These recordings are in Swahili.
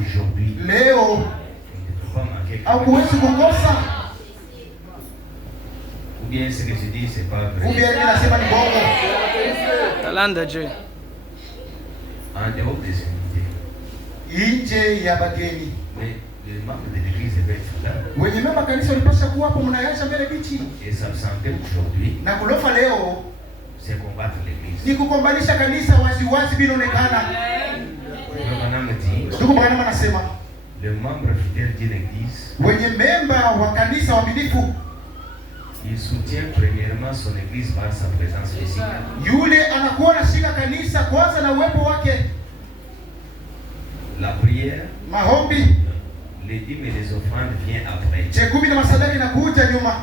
aujourd'hui. Leo haukuwezi kukosa. Ou bien ce que je dis, c'est pas vrai. Ou bien ninasema ni bongo. Talent de Dieu. En dehors des invités. Nje ya bageni. Mais les membres de l'église devaient être là. Wenye mema kanisa walipaswa kuwa hapo, mnayacha mbele bichi. Et s'absenter aujourd'hui, Na kulofa leo c'est combattre l'église. ni kukombanisha kanisa wazi binaonekana. Le Branham dit, Ndugu Branham anasema le membre fidèle d'une église, wenye memba wa kanisa waaminifu, il soutient premièrement son église par sa présence physique. yule anakuwa anashika kanisa kwanza na uwepo wake. La prière, Maombi, les dîmes et les offrandes viennent après. chekumi na masadaka inakuja nyuma.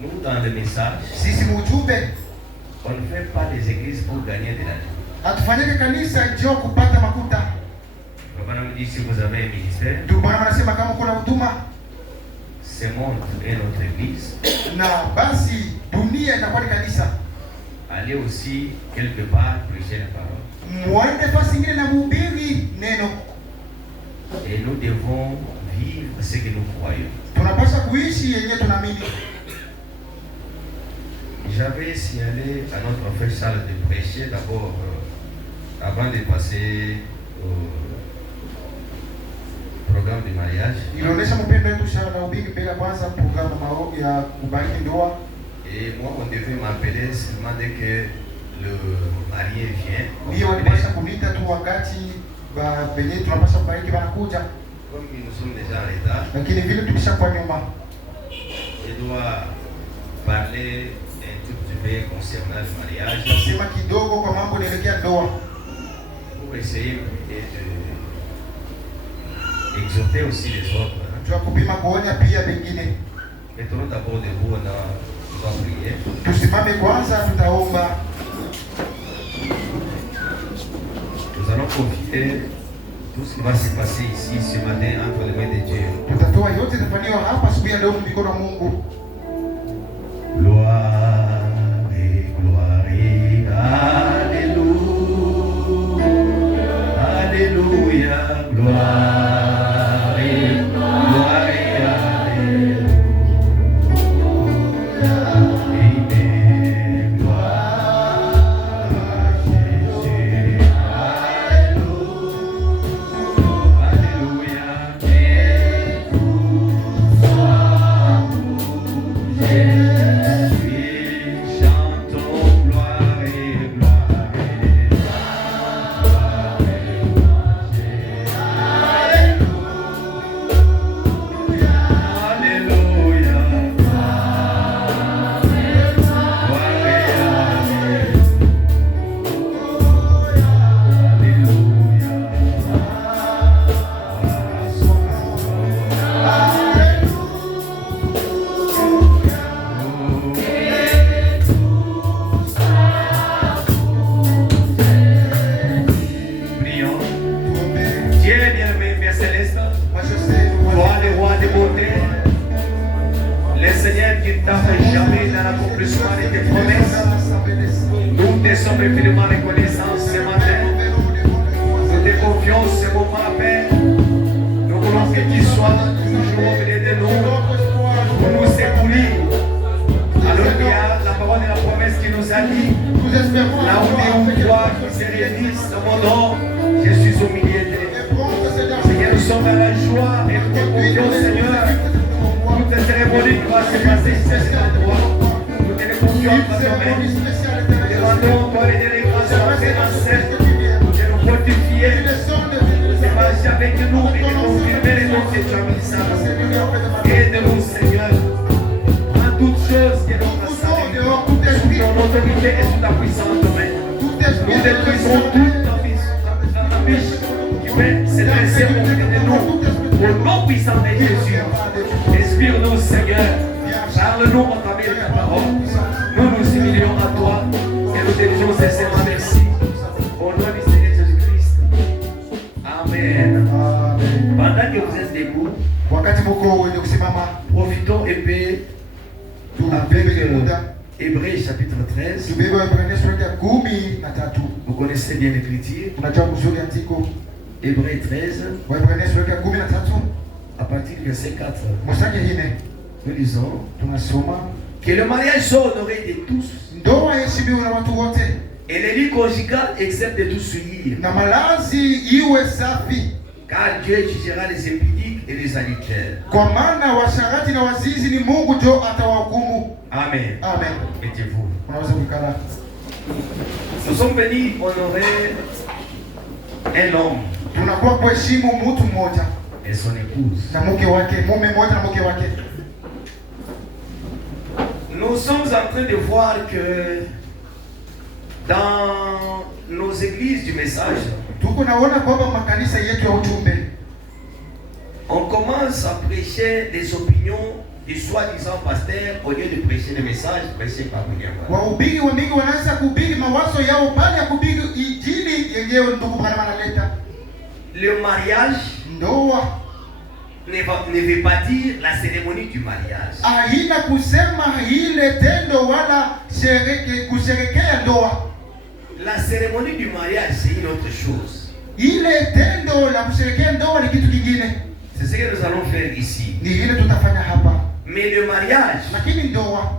Nous, dans le message, Sisi mujumbe on ne fait pas des églises pour gagner de l'argent. hatufanyike kanisa njoo kupata makuta. Le Branham dit, si vous avez un ministère, Ndugu Branham anasema kama kuna huduma ce monde est notre église. na basi dunia inakuwa ni kanisa. Allez aussi quelque part prêcher la parole. Mwende fasi ingine na mhubiri neno. Et nous devons vivre ce que nous croyons. Tunapaswa kuishi yenye tunaamini. J'avais signalé à notre frère Charles de prêcher d'abord, avant de passer au programme de mariage. Ilionyesha mpendo wetu sana na ubiri mbele kwanza programu maombi ya kubariki ndoa. Et moi, on devait m'appeler seulement dès que le marié vient. Ndio walipasha kunita tu wakati benye tunapaswa kubariki wanakuja. Comme nous sommes déjà en retard, Lakini vile tukishakuwa nyuma, je dois parler un tout petit peu concernant le mariage nasema kidogo kwa mambo yanaelekea ndoa. pour essayer d'exhorter aussi les autres. Tuna kupima kuonya pia wengine. Mettons d'abord debout, on va prier. Tusimame kwanza, tutaomba. Nous allons confier tout ce qui va se passer ici ce matin entre les mains de Dieu. Tutatoa yote tafanywa hapa asubuhi ya leo mikono ya Mungu. Gloire et gloire et alléluia. Alléluia. Gloire et gloire et alléluia. Amen. Gloire à Jésus. Alléluia. Sommes infiniment reconnaissants ce matin. Nous te confions ce moment, Père. Nous voulons que tu sois toujours au milieu de nous pour nous secourir. Alléluia, la parole et la promesse qui nous a dit, là où des pouvoirs qui se réunissent dans mon nom, je suis au milieu d'eux. Seigneur, nous sommes dans la joie et nous te confions, Seigneur, toute la cérémonie qui va se passer ici à cet endroit. Nous te confions à toi-même. Demandons toi les grâces de la présence, de nous fortifier, de marcher avec nous et de confirmer les noms que tu as mis ça. Aide-nous, Seigneur, en toutes choses que nous faisons, sous ton autorité et sous ta puissante main. Nous détruisons toute la biche qui veut se dresser au milieu de nous. Au nom puissant de Jésus, inspire-nous, Seigneur, parle-nous en travers ta parole. Nous nous humilions à toi. Et nous te disons sincèrement merci. Au nom du Seigneur Jésus-Christ. Amen. Pendant que vous êtes debout, profitons et paix avec Hébreux chapitre 13. Vous connaissez bien l'écriture. Hébreux 13, Waebrania sura ya 13 à partir du verset 4. mstari 4 Nous lisons tunasoma que le mariage soit honoré de tous ndoa heshimiwe na watu wote et les lits conjugales excepte de tout souillure. na malazi iwe safi, Car Dieu jugera les impudiques et les adultères. kwa maana washarati na wazizi ni Mungu ndio atawahukumu. Amen. Amen. Mettez-vous. Unaweza kukala. Nous sommes venus honorer un homme Tunakuwa kuheshimu mtu mmoja et son épouse. na mke wake, mume mmoja na mke wake. Nous sommes en train de voir que dans nos églises du message, Tuko naona kwamba makanisa yetu ya ujumbe on commence à prêcher des opinions du soi-disant pasteur au lieu de prêcher le message prêché par William. wahubiri wa mingi wanaanza kuhubiri mawazo yao bali ya kuhubiri injili yenyewe. Ndugu Branham analeta Le mariage ndoa ne veut pas dire la cérémonie du mariage. haina kusema ile tendo wala kusherekea ndoa. La cérémonie du mariage, c'est une autre chose. Ile tendo la kusherekea ndoa ni kitu kingine, C'est ce que nous allons faire ici. ni ile tutafanya hapa. Mais le mariage, Lakini ndoa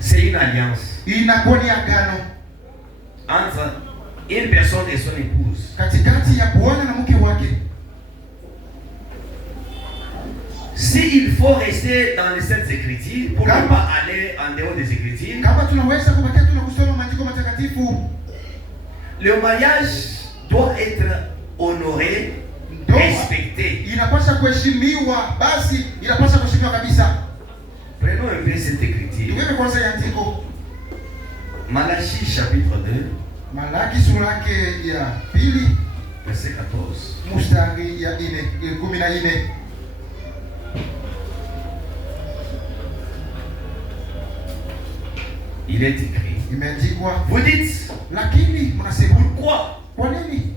c'est une alliance inakuwa ni agano entre une personne et son épouse. katikati ya bwana na mke wake. S'il faut rester dans les Saintes Écritures pour ne Kama- pas aller en dehors des Écritures, Kama tunaweza kubakia tuna kusoma maandiko matakatifu, le mariage doit être honoré, ndoa respecté. inapaswa kuheshimiwa, basi inapaswa kuheshimiwa kabisa. Prenons un peu cette écriture. Tuweke kwanza ya andiko Malachie chapitre 2, Malaki sura yake ya 2 verset 14. mstari ya 14. Il est écrit. Imeandikwa, Vous dites, lakini mnasema pourquoi? kwa nini?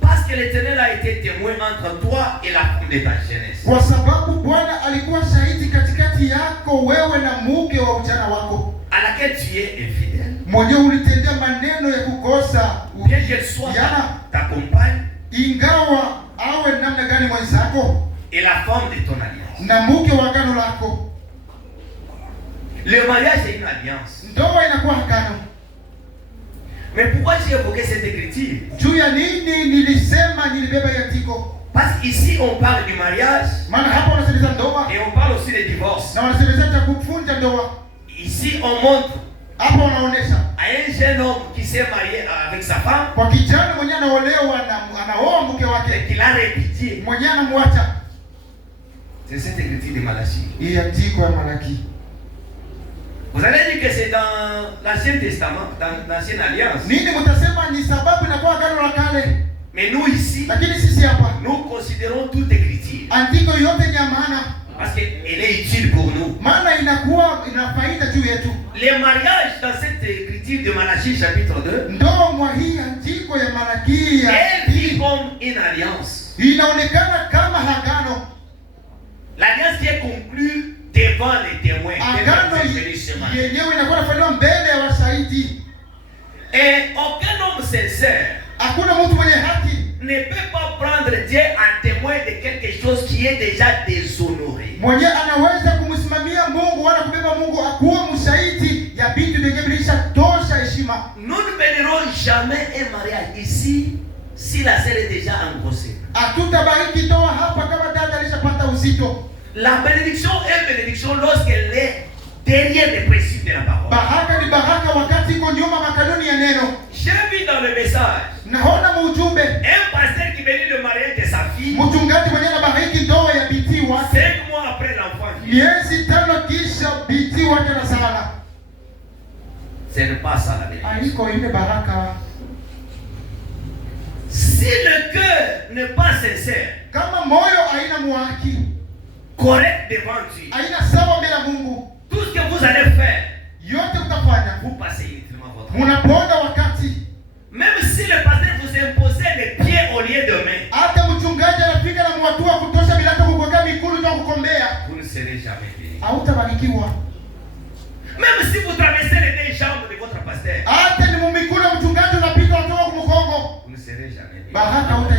Parce que l'Éternel a été témoin entre toi et la femme de ta jeunesse. Kwa sababu Bwana alikuwa shahidi katikati yako wewe na mke wa ujana wako, À laquelle tu es infidèle. mwenyewe ulitendea maneno ya kukosa Bien qu'elle soit ujiana, ta compagne ingawa awe namna gani mwenzako et la femme de ton alliance. na mke wa agano lako. Le mariage est une alliance. Ndoa inakuwa agano. Mais pourquoi j'ai évoqué cette écriture? Juu ya nini nilibeba ya andiko? Parce qu'ici on parle du mariage Maana hapa wanasemeza ndoa et on parle aussi des divorces. na wanasemeza cha kufunja ndoa. Ici on montre Hapa wanaonesha à un jeune homme qui s'est marié avec sa femme kwa kijana mwenye anaolewa na anaoa mke et wake, qu'il a répudié. mwenye anamwacha. C'est cette écriture de Malachie. Hii andiko ya Malaki. Vous allez dire que c'est dans l'Ancien Testament, dans l'Ancienne Alliance. Nini mtasema ni sababu inakuwa agano la kale? Mais nous ici, Lakini sisi hapa nous considérons toute écriture andiko yote ni ya maana, parce qu'elle est utile pour nous. maana inakuwa ina faida juu yetu. Les mariages dans cette écriture de Malachie chapitre 2, Ndoa mwa hii andiko ya Malaki ya elle vit pili comme une alliance. inaonekana kama agano. L'alliance qui est conclue devant les témoins. Agano yenyewe inakuwa inafanywa mbele ya washahidi. Et aucun homme sincère Hakuna mtu mwenye haki ne peut pas prendre Dieu en témoin de quelque chose qui est déjà déshonoré. mwenye anaweza kumsimamia Mungu wala kubeba Mungu akuwa mshahidi ya vitu vyenye vilishatosha heshima. Nous ne bénirons jamais un mariage ici si la sœur est déjà engrossée. Hatutabariki ndoa hapa kama dada alishapata uzito. La bénédiction est bénédiction lorsqu'elle est derrière les principes de la parole. Baraka ni baraka wakati iko nyuma makanuni ya neno. J'ai vu dans le message Naona muujumbe un pasteur qui venait de marier de sa fille mchungaji mwenye anabariki ndoa ya binti wake 5 mois après l'enfant. miezi 5 kisha binti wake na sala. Ce n'est pas ça la bénédiction. Aliko ile baraka. Si le cœur n'est pas sincère, Kama moyo haina muhaki, correct devant Dieu, haina sawa mbele ya Mungu, tout ce que vous allez faire, yote mtafanya vous passez inutilement votre temps. munaponda wakati. Même si le pasteur vous imposait les pieds au lieu de main, Hata mchungaji anafika na mwatua kutosha bila hata kukuweka mikulu na kukombea, vous ne serez jamais béni. hautabarikiwa. Même si vous traversez les 2 jambes de votre pasteur, Hata ni mumikulu mchungaji unapita kutoka kumkongo, vous ne serez jamais béni. baraka hauta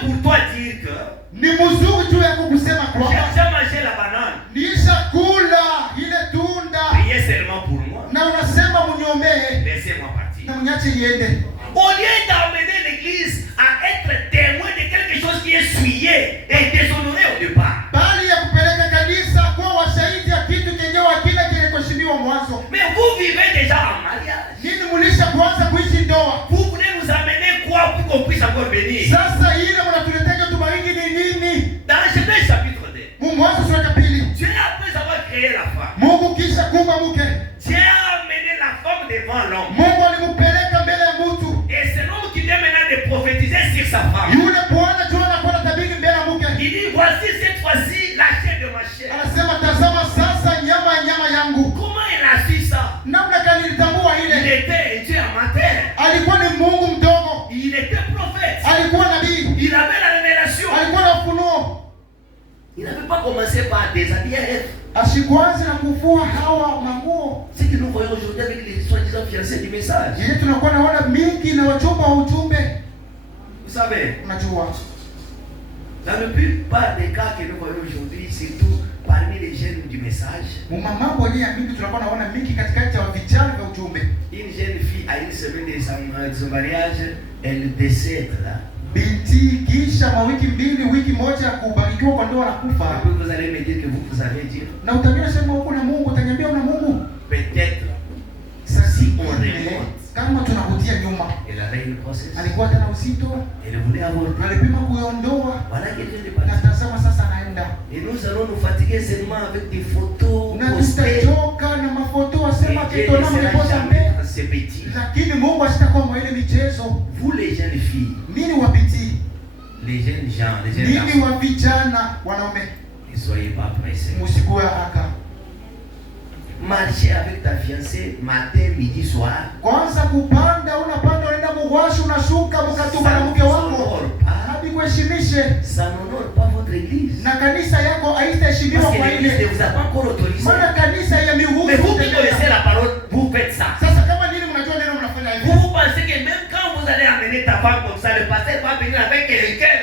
pour toi dire que Ni mzuri tu yako kusema j'ai kwamba déjà mangé la banane. niisha kula ile tunda Priez seulement pour moi. na unasema muniombee Laissez-moi partir. na mnyache iende. Au lieu d'amener l'église à être témoin de quelque chose qui est souillé et déshonoré au départ. Bali ya kupeleka kanisa kwa washahidi ya kitu kenye wakila kilikuheshimiwa mwanzo. Mais vous vivez déjà en mariage. Nini mulisha kuanza kuishi ndoa? Vous voulez nous amener quoi pour qu'on puisse encore venir? Sasa ile mnatuletea tumaini ni nini? Dans Genèse chapitre 2, Mwanzo sura ya pili. Dieu après avoir créé la femme, Mungu kisha kuumba mke. Dieu a amené la femme devant l'homme. Mungu alimpeleka mbele ya mtu. Et c'est l'homme qui vient maintenant de prophétiser sur sa femme. Yule bwana tu anakuwa na tabiri mbele ya mke. Il dit, voici cette fois-ci la chair de ma chair. Anasema tazama sasa nyama ya nyama yangu. Comment il a su ça? Namna gani nilitambua Il ile? était un Dieu amateur. Alikuwa ni Mungu mdogo. Il était prophète. Alikuwa nabii. Il avait la révélation. Alikuwa na ufunuo. Il n'avait pas commencé par déshabiller Ève. Ashikwanza na kuvua Hawa manguo. Ce que nous voyons aujourd'hui avec les soi-disant fiancés du message. Yeye tunakuwa naona mingi na wachumba wa ujumbe. Vous savez, Unajua. dans la plupart des cas que nous voyons aujourd'hui, surtout parmi les jeunes du message, Mambo yenyewe ya mingi tunakuwa naona mingi katikati ya vijana vya ujumbe. une jeune fille à une semaine de son mariage, elle décède là. Binti kisha mawiki mbili, wiki moja ya kubarikiwa kwa ndoa nakufa. Après, vous allez me dire que vous avez dit, Na utabiri sema huko na Mungu, utaniambia una Mungu. peut-être, Sasa si on remonte, kama tunakutia nyuma. elle avait une grossesse. Alikuwa tena uzito, Elle voulait avorter. alipima kuiondoa. Voilà quelqu'un de Na parti. tazama sasa anaenda. Et nous allons nous fatiguer seulement avec des photos Na postées. tutachoka na mafoto asema Et Dieu kito ne na sera mliposa jamais mbele. dans ces bêtises. Lakini Mungu asitakuwa mwa ile michezo. Vous les jeunes filles, Nini wapiti? les jeunes gens, les jeunes Nini garçons, wa vijana wanaume? ne soyez pas pressés. Msikuwe haraka. Marchez avec ta fiancée matin, midi, soir. Kwanza kupanda unapanda unaenda mugwashi unashuka mkatuba na mke wako. Hadi kuheshimishe. Ça n'honore pas votre église. Na kanisa yako haitaheshimiwa Parce que kwa l'église ne ile. vous a pas encore autorisé. Maana kanisa ya mihudu. Mais vous qui connaissez la parole, vous faites ça. Sasa kama nini mnajua neno mnafanya hivi? Vous pensez que même quand vous allez amener ta femme comme ça, le pasteur va venir avec quelqu'un,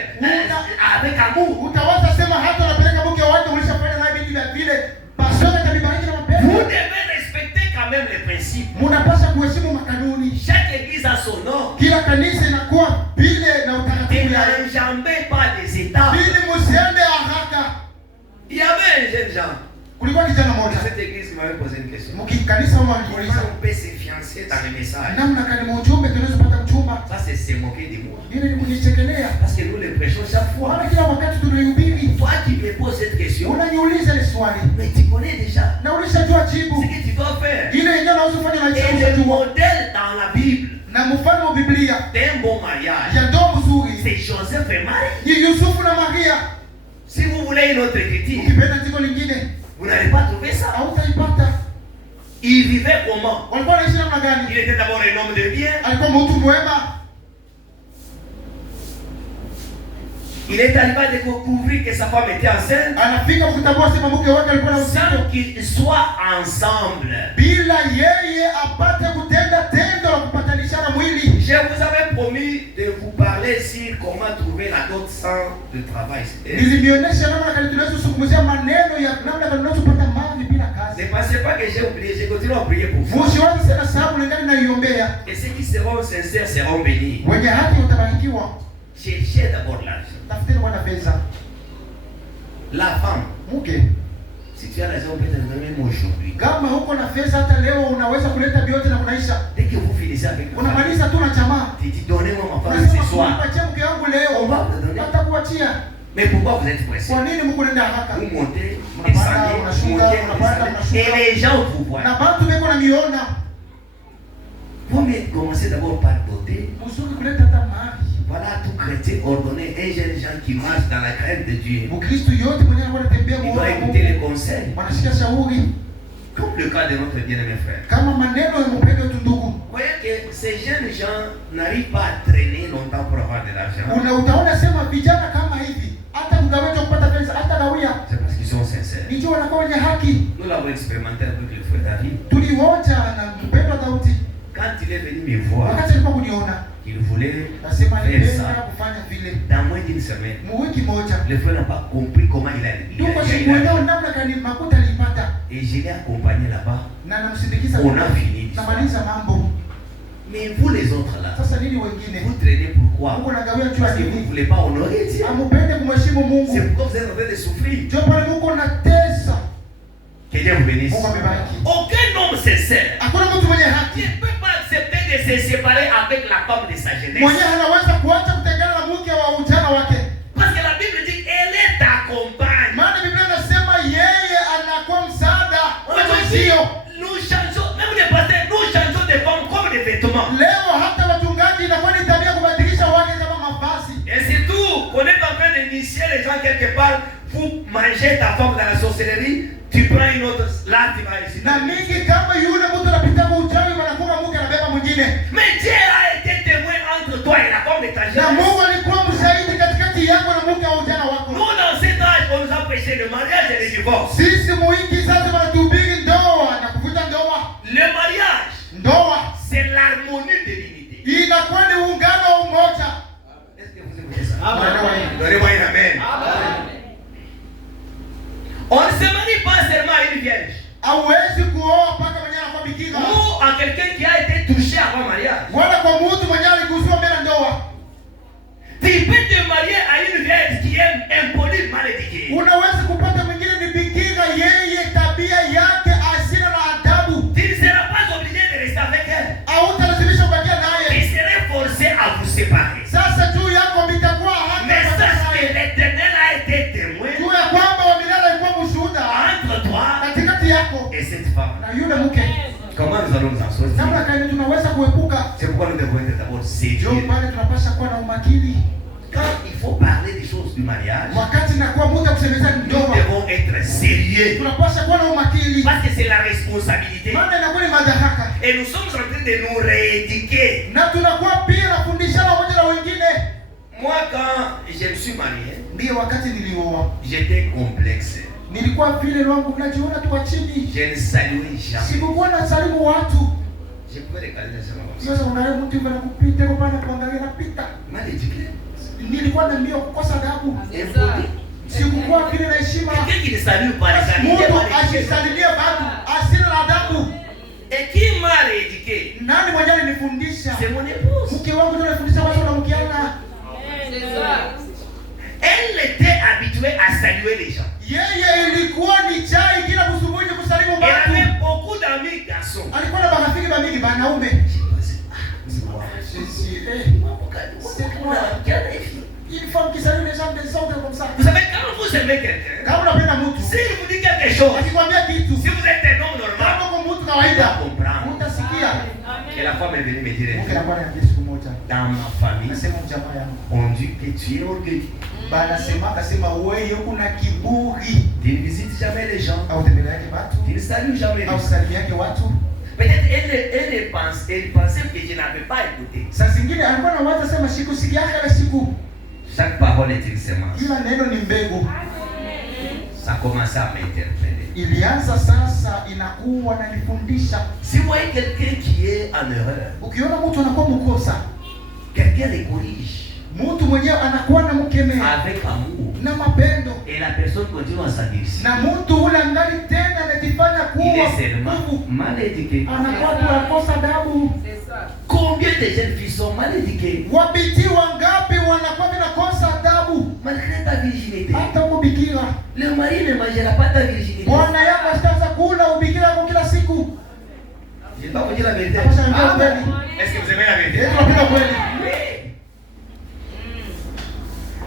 avec amour. Utawaza sema hata unapeleka mke wako ulishafanya naye vitu vya vile. Pastor atabibariki na Vous mapenzi. devez respecter quand même les principes. Mnapaswa kuheshimu makanuni. Chaque église a son nom. Kila kanisa inakuwa vile na Et utaratibu yake. n'enjambez pas des étapes. Ili msiende haraka. Il y avait un jeune gens Kulikuwa kijana de mmoja. cette église qui m'avait posé une question. Mkikanisa wao Comment waliuliza on peut se fiancer dans le message? namna gani mjumbe tunaweza kupata mchumba? Ça, c'est se moquer de moi. Ile ni kunichekelea. Parce que nous le prêchons chaque fois. Maana kila wakati tunahubiri. Toi qui me poses cette question, Unaniuliza ile swali. mais tu connais déjà Na ulishajua ce jibu. que tu dois faire. Ile yenyewe unaweza kufanya na Et le jibu. modèle dans la Bible Na mfano wa Biblia d'un bon mariage, ya ndoa mzuri c'est Joseph et Marie. ni Yusufu na Maria. Si vous voulez une autre critique, Ukipenda jiko lingine vous n'allez pas trouver ça. hautaipata. Il vivait comment? Walikuwa wanaishi namna gani? Il était d'abord un homme de bien. Alikuwa mtu mwema. Il est arrivé à découvrir que sa femme était enceinte Anafika kutambua sema mke wake alikuwa na uzito. sans qu'ils soient ensemble. Bila yeye apate kutenda tendo la kupatanishana mwili. Je vous avais promis de vous parler sur comment trouver la dot sans de travail. Nilimionyesha namna gani tunaweza kuzungumzia maneno ya namna gani tunaweza kupata mali bila kazi. Ne pensez pas que j'ai oublié, je continue à prier pour vous. Msiwaze sana sababu lingani na iombea. Et ceux qui seront sincères seront bénis. Wenye haki utabarikiwa. Cherchez d'abord l'argent. Tafuteni wana pesa. La femme, Mke, si tu as l'argent, on peut te donner même aujourd'hui. kama huko na pesa hata leo unaweza kuleta vyote na kunaisha. Dès que vous finissez avec la femme, Unamaliza tu na jamaa. tu dis donnez-moi ma femme Unasema ce soir. kunipatia mke wangu On leo. va vous donner. Atakuachia. Mais pourquoi vous êtes pressés? Kwa nini mko nenda haraka? Vous montez, Unapanda, descendez, unashuka, montez, unapanda, descendez. Et unashuka. les gens vous voient. Na watu weko na miona. Vous commencez d'abord par doter. Mzuri kuleta hata mali. Voilà tout chrétien ordonné, un jeune gens qui marche dans la crainte de Dieu. Mkristo yote mwenye anakuwa anatembea Il doit muone écouter les Mungu. conseils. Wanashika shauri Comme le cas de notre bien-aimé frère. kama maneno ya mpendo wetu ndugu. Vous voyez que ces jeunes gens n'arrivent pas à traîner longtemps pour avoir de l'argent. Utaona sema vijana kama hivi hata mgaweto kupata pesa hata gawia. C'est parce qu'ils sont sincères. Nijua wanakuwa wenye haki. Nous l'avons expérimenté avec le frère David. Tuliwoja na mpendo wa Daudi. Quand il est venu me voir, Wakati alikuwa kuniona, il voulait nasema faire nipenda ça. kufanya vile. ile. Dans moins d'une semaine, Mwiki moja. le frère n'a pas compris comment il a Ndugu sikuelewa namna gani makuta alipata. Et je l'ai accompagné là-bas. Na namsindikiza. On a fini. Namaliza mambo. Mais vous les autres là, Sasa nini wengine? vous traînez pourquoi? Mungu anagawia tu Parce que vous ne voulez pas honorer Dieu. Amupende kumheshimu Mungu. C'est pourquoi vous êtes en train de souffrir. Ndio pale Mungu anatesa. Que Dieu vous bénisse. Mungu amebariki. Aucun homme sincère Hakuna mtu mwenye haki. ne peut pas accepter de se séparer avec la femme de sa jeunesse. Mwenye anaweza kuacha kutengana na mke wa ujana wake. Parce que la Bible dit elle est ta compagne. Maana Biblia inasema yeye anakuwa msaada wa mwenzio. Nous changeons, même les pasteurs, nous changeons de femmes comme des vêtements. Leo hata wachungaji inakuwa ni tabia kubadilisha wake kama mavazi. Et surtout, on est en train d'initier les gens quelque part. Vous mangez ta femme dans la sorcellerie, tu prends une autre, là tu vas ici. Na mingi kama yule mtu anapita kwa uchawi wanakuwa mke anabeba mwingine. Mais Dieu a été témoin entre toi et la femme de ta Na jeunesse. Mungu alikuwa mshahidi katikati yako na mke wa ujana wako. Nous dans cet âge, on nous a prêché le mariage et le divorce. Sisi muingi sasa wanatuhubiri ndoa na kuvuta ndoa. Le mariage, Ndoa c'est l'harmonie de l'unité. inakuwa ni uungano wa umoja. Est-ce que vous écoutez ça? Amen. Donnez-moi une amen. On ne se marie pas seulement à une vierge. Hauwezi kuoa mpaka mwenye anakuwa bikira. Ou à quelqu'un qui a été touché avant mariage. Wala kwa mtu mwenye aligusiwa mbele ndoa. Tu peux te marier à une vierge qui est impolie, mal éduquée. Unaweza kupata mwingine ni bikira, yeye tabia yake asina na adabu. Tu ne seras pas obligé de rester avec elle. Hautalazimisha kubakia Tu naye. serais forcé à vous séparer. Sasa juu yako mitakuwa hata Mais sache que naye. l'Éternel a été témoin Juu ya kwamba wa milele alikuwa mshuhuda entre toi katikati yako et cette femme. na yule mke. Comment nous allons nous en sortir? Namna gani tunaweza kuepuka? C'est pourquoi nous devons être d'abord Ndio sérieux. pale tunapasha kuwa na umakini. Quand il faut parler des choses du mariage, Wakati nakuwa muda kusemeza nous ndoa, devons être sérieux. tunapasha kuwa na umakini. Parce que c'est la responsabilité. Maana inakuwa ni madaraka. Et nous sommes en train de nous rééduquer. Na tunakuwa pia nafundishana pamoja na wengine. Moi, quand je me suis marié, Ndio wakati nilioa. j'étais complexe. Nilikuwa vile lwangu najiona tu kwa chini. Je ne saluais jamais. Sikukuwa na salimu watu. Je pouvais regarder les gens comme ça. Sasa unaona mtu hivi anakupita kwa pana kuangalia napita. Mal éduqué. Nilikuwa na mbio kukosa adabu. Impoli. Sikukuwa vile na heshima. Quelqu'un qui ne salue pas les amis. Mtu asisalimie watu, asina na adabu. Et qui m'a rééduqué? Nani mwenye alinifundisha? C'est mon épouse. Mke wangu ndio anifundisha watu wanamkiana. Elle était habituée à saluer les gens. Yeye ilikuwa ni chai kila kusubuhi kusalimu Elle watu. avait beaucoup d'amis garçons. Alikuwa na marafiki mingi wanaume. Une femme qui salue les gens des autres comme ça. Vous savez, quand vous aimez quelqu'un, Kama unapenda mtu, s'il vous dit quelque chose, akikwambia kitu, si vous êtes un homme normal, kama kwa mtu vous kawaida, allez comprendre. utasikia. Et la femme est venue me dire, Mke anakuwa ananiambia siku moja, dans ma famille, nasema mjamaa yangu, on dit que tu es orgueilleux. banasema akasema wewe kuna kiburi. Tu ne visites jamais les gens. Au tembele yake watu, Tu ne salues jamais les au gens. salimia yake watu. Peut-être elle pensait que je n'avais pas écouté. Saa zingine alikuwa anawaza sema siku yake na siku. Chaque parole est une semence. Kila neno ni mbegu. Ça a commencé à m'interpeller. Ilianza sasa inakuwa nanifundisha. Si vous voyez quelqu'un qui est en erreur, Ukiona mtu anakuwa mkosa, quelqu'un le corrige mtu mwenyewe anakuwa na mkemea avec amour. na mapendo. Et la personne continue à s'endurcir. Na mtu ule angali tena anajifanya Il kuwa est seulement nguvu. mal éduqué. Anakuwa tu anakosa adabu. Combien de jeunes filles sont mal éduquées Wabiti wangapi wanakuwa vinakosa adabu? malgré ta virginité? Hata ubikira. Le mari ne mangera pas ta virginité. Bwana yako asitaanza kula ubikira wako kila siku. Je ne vais pas vous dire la vérité. Napasha niambia kweli. Est-ce que vous aimez la vérité? Yesu anapenda kweli. Oui.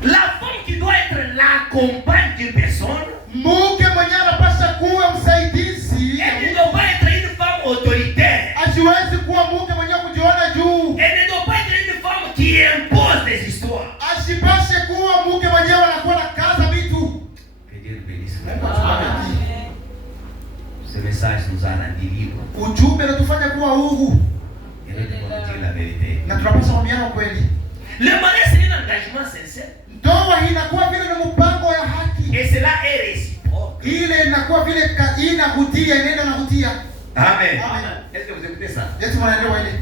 La femme qui doit être la compagne d'une personne, Mke mwenyewe anapaswa kuwa msaidizi. elle ne doit pas être une femme autoritaire. Asiwezi kuwa mke mwenyewe kujiona juu. Elle ne doit pas être une femme qui impose des histoires. Asipashe kuwa mke mwenyewe anakuwa na kaza vitu. Que Dieu le bénisse. Ce message nous a rendu libres. Ujumbe unatufanya kuwa huru Et nous devons dire la vérité. na tunapaswa kuambiana ukweli. Le mariage, c'est un engagement sincère. Ndoa inakuwa vile ni mpango ya haki. Et cela est réciproque. Ile inakuwa vile inakutia, inaenda na kutia. Amen. Amen. Est-ce que vous écoutez ça? Yesu mwanaelewa ile.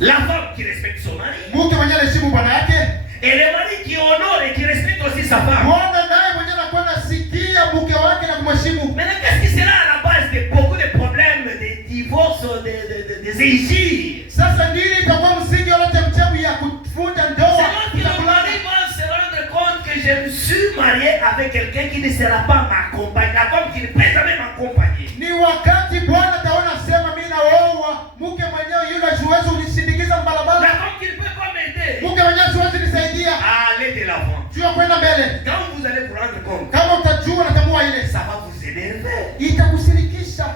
La femme qui respecte son mari. Mke mwenye anaheshimu bwana yake. Et le mari qui honore et qui respecte aussi sa femme. Bwana naye mwenye anakuwa anasikia mke wake na kumheshimu. Maintenant, qu'est-ce qui sera à la base de beaucoup de problèmes, des divorces, des injures? Sasa nini itakuwa msingi wa yote mchafu ya kufunja ndoa? C'est lorsque le mari va se rendre compte que je me suis marié avec quelqu'un qui ne sera pas m'accompagner, la femme qui ne peut jamais m'accompagner. Ni wakati Bwana ataona sema mimi naoa mke mwenyewe yule asiwezi unisindikiza mbalabala. La femme qui ne peut pas m'aider. Mke mwenyewe asiwezi nisaidia. Allez de l'avant. Tu vas kwenda mbele. Quand vous allez vous rendre compte, Kama utajua na tamua ile, ça va vous énerver. itakusirikisha.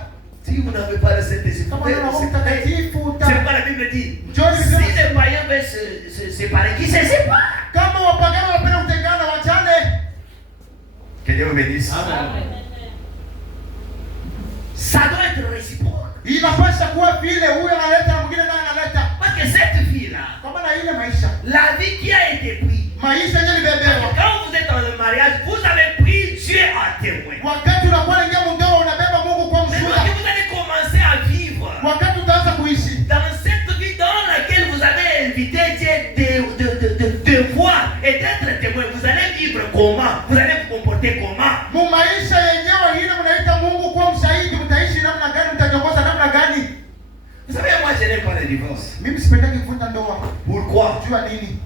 Si vous n'avez pas le Saint-Esprit, Kama una Roho Mtakatifu c'est pas la Bible dit. John Si les païens veulent se séparer, qui se séparent? kama wapagani wanapenda kutengana wachane. Que Dieu vous bénisse. Amen. Ça doit être réciproque. Inapaswa kuwa vile huyu analeta na mwingine naye analeta. Parce que cette fille-là, Kama na ile maisha. la vie qui a été prise, Maisha yenyewe libebewa. quand vous êtes dans le mariage, vous avez pris Dieu à témoin. Wakati unakuwa unaingia mndoa unabeba Mungu kwa Mais mshuhuda. lorsque vous allez commencer à vivre Wakati utaanza kuishi dans cette vie dans laquelle vous avez invité Dieu de voir et d'être témoin, vous allez vivre comment? Vous allez vous comporter comment? mu maisha yenyewe ile mnaita Mungu kwa mshahidi, mtaishi namna gani, mtajiongoza namna gani? Vous savez, moi je n'aime pas le divorce. Mimi sipendaki kuvunja ndoa. Pourquoi? Jua nini?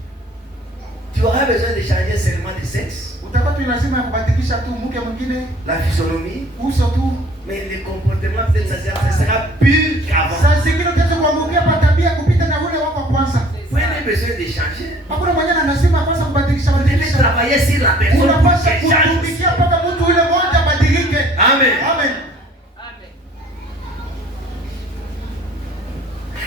Tu auras besoin de changer seulement de sexe, Utakuwa tu lazima ya kubadilisha tu mke mwingine, la physionomie, uso tu. mais le comportement peut-être ça sera pur qu'avant. Saa zingine utaweza kuangukia pa tabia kupita na ule wako wa kwanza. Vous avez besoin de changer. Hakuna mwenye anasema kwanza kubadilisha Vous devez badilisha. travailler sur la personne pour Unapaswa qu'elle change. kutumikia mpaka mtu yule mmoja abadilike. Amen. Amen.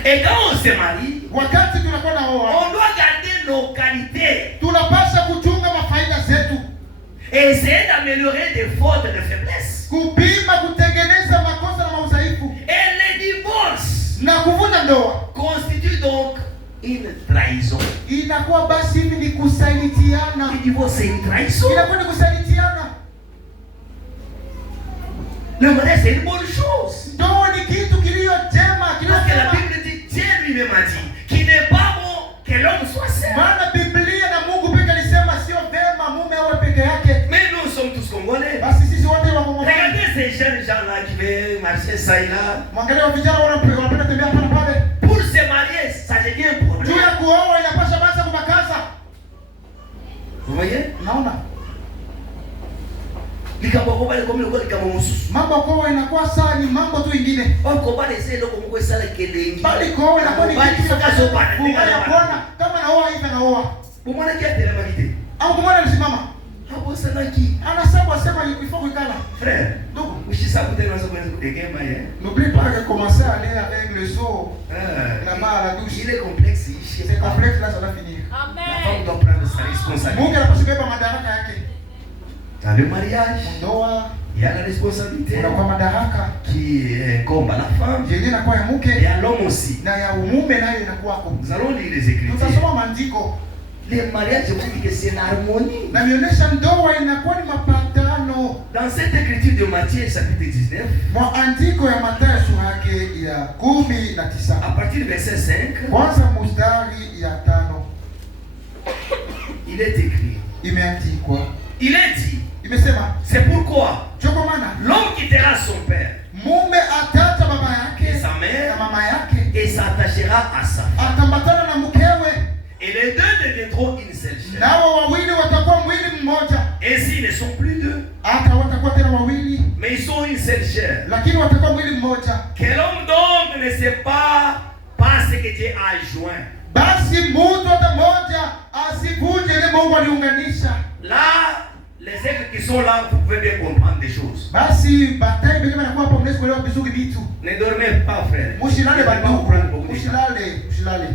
Et quand on se marie, Wakati tunakuwa na oa, on doit garder nos qualités tunapaswa kuchunga mafaida zetu. et essayer d'améliorer des fautes, de faiblesses. Kupima kutengeneza makosa na maudhaifu. Et le divorce Na kuvunja ndoa constitue donc une trahison. inakuwa basi hivi ni kusalitiana. Le divorce, c'est une trahison. Inakuwa ni kusalitiana. Le mariage, c'est une bonne chose. Ndoa ni kitu kilio jema, kilio Parce que la jema. Bible dit, Dieu lui-même a dit, qu'il n'est pas bon que l'homme soit seul. Maana Biblia na Mungu pekee alisema sio vema mume awe peke yake. Mais nous sommes tous Congolais. Basi sisi wote wa Mungu. Regardez ces jeunes gens-là qui veulent marcher ça et là. Mwangalia vijana wanapenda tembea hapa na pale. Pour se marier, ça devient un Juu problème. ya kuoa inapaswa basi kubakaza. Vous voyez? Naona mambo ya kuoa inakuwa sawa, ni mambo tu ingine. Bali kuoa inakuwa ni kitu ya kuona kama naoa hivi naoa. Au kumwona alisimama. Anasema asema ifo kuikala. Frère, Donc, n'oublie pas de commencer à aller avec le seau là-bas à la douche. Il est complexe. C'est complexe là, ça va finir. La femme doit prendre sa responsabilité. Mungu anapaswa kubeba madaraka yake. Dans le mariage, Ndoa il y a la responsabilité unakuwa madaraka qui incombe à la femme yenyewe inakuwa ya et mke à l'homme aussi. na ya mume nayo inakuwa hapo. Nous allons lire les Écritures. Tutasoma maandiko Les mariages, je vous dis que c'est l'harmonie. na mionyesha ndoa inakuwa ni mapatano. Dans cette écriture de Matthieu, chapitre 19, Maandiko ya Mathayo sura yake ya 19 à partir du verset 5, kwanza mstari ya 5 il est écrit, imeandikwa, il est dit, imesema c'est pourquoi choko maana l'homme quittera son père mume ataacha baba et yake sa na mère mama yake et s'attachera à sa femme. atambatana na mkewe, Et les deux deviendront une seule chair. nao wawili watakuwa mwili mmoja. Ainsi, ils ne sont plus deux, Hata watakuwa tena wawili, mais ils sont une seule chair. lakini watakuwa mwili mmoja. Que l'homme donc ne sait pas ce que Dieu a joint. Basi mtu hata mmoja asivunje ile Mungu aliunganisha. Là, les êtres qui sont là, vous pouvez bien comprendre des choses. Basi baadaye pekee mnakuwa hapo, mnaweza kuelewa vizuri vitu. Ne dormez pas, frère. Musilale Vous allez bado, comprendre beaucoup de choses. musilale.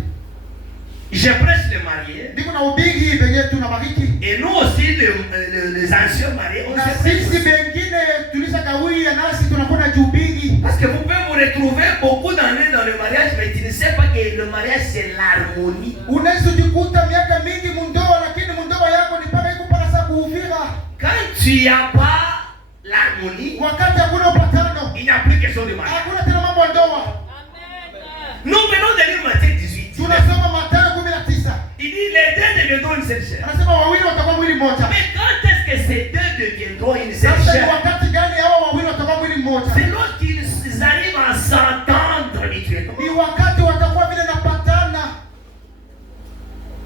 Je prêche les mariés. Ndiko na ubingi penye tunabariki. Et nous aussi, les anciens mariés, on Na se prêche. sisi wengine tulishakawia nasi tunakuwa na jubingi. Parce que vous pouvez vous retrouver beaucoup d'années dans le mariage, mais tu ne sais pas que le mariage c'est l'harmonie. Unaweza kujikuta miaka mingi mundoa, lakini mundoa yako ni paka iko paka saa kuuvira. Quand tu n'y as pas l'harmonie, Wakati hakuna il n'y a plus question de mariage. hakuna tena mambo ya ndoa. Nous venons de lire Matthieu 18. les deux deviendront une seule chair. Anasema wawili watakuwa mwili mmoja. Mais quand est-ce que ces deux deviendront une seule Sasa ni chair? wakati gani hao wawili watakuwa mwili mmoja? C'est lorsqu'ils arrivent à s'entendre mutuellement. Ni wakati watakuwa vile napatana.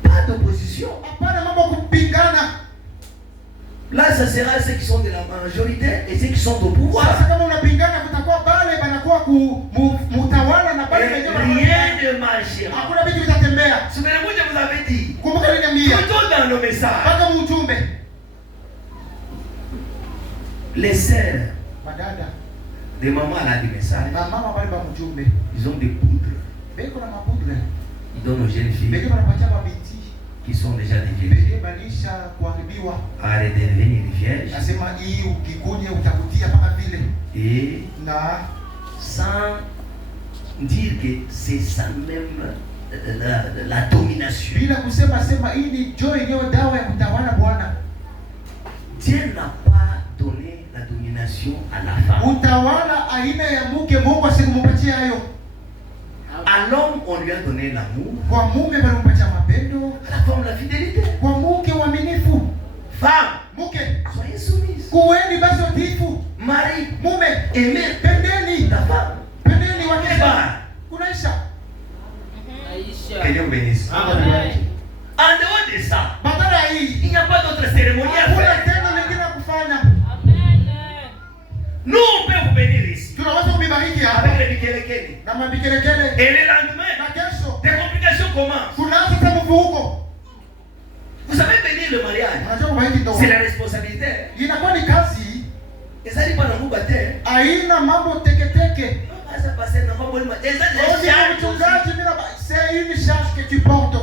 Pas d'opposition. Hapana mambo kupingana. Là, ça sera ceux qui sont de la majorité et ceux qui sont au pouvoir. Sasa kama unapingana kutakuwa bale banakuwa mutawala na bale wenyewe Rien ne marchera. hakuna vitu vitatembea. Souvenez-vous, je vous avais dit. Kumbuka niliambia. Toujours dans nos messages. Paka ujumbe. Les sœurs Madada. des mamans là du message. Na mama bale ba ujumbe. Ils ont des poudres. Beko na mapudre. Ils donnent aux jeunes filles Beko wanapatia mabinti. qui sont déjà des vierges Beko balisha kuharibiwa. à redevenir des vierges. Nasema hii ukikunya utakutia paka vile. Et Na sans dire que c'est ça même la domination. bila kusema sema hii ni joy yenyewe dawa ya kutawala Bwana. Dieu n'a pas donné la domination à la femme. Utawala aina ya mke Mungu asikumpatia hayo. À l'homme, on lui a donné l'amour. Kwa mume balimpatia mapendo, À la femme, la fidélité. kwa mke uaminifu. Femme, Mke soyez soumise. kuweni basi utiifu. Mari, Mume aimez pendeni, ta femme. pendeni wake Eh ben, kunaisha. que Dieu vous bénisse. En dehors de ça, Badala ya hii il n'y a pas d'autre cérémonie à hakuna faire. tendo lingine la kufanya. Nous, on peut vous bénir ici. Tunaweza kumibariki hapa Avec les bikelekele. na mabikelekele Et le lendemain, na kesho des complications commencent. tunaanza tena mvuko. Vous savez, bénir le mariage, Unajua kubariki ndoa c'est la responsabilité. inakuwa ni kazi, Et ça dit pas dans vous baptême. haina mambo teketeke. Ça passe dans pas bonne. Et ça, Wewe c'est ni mchungaji, mimi na c'est une charge que tu portes.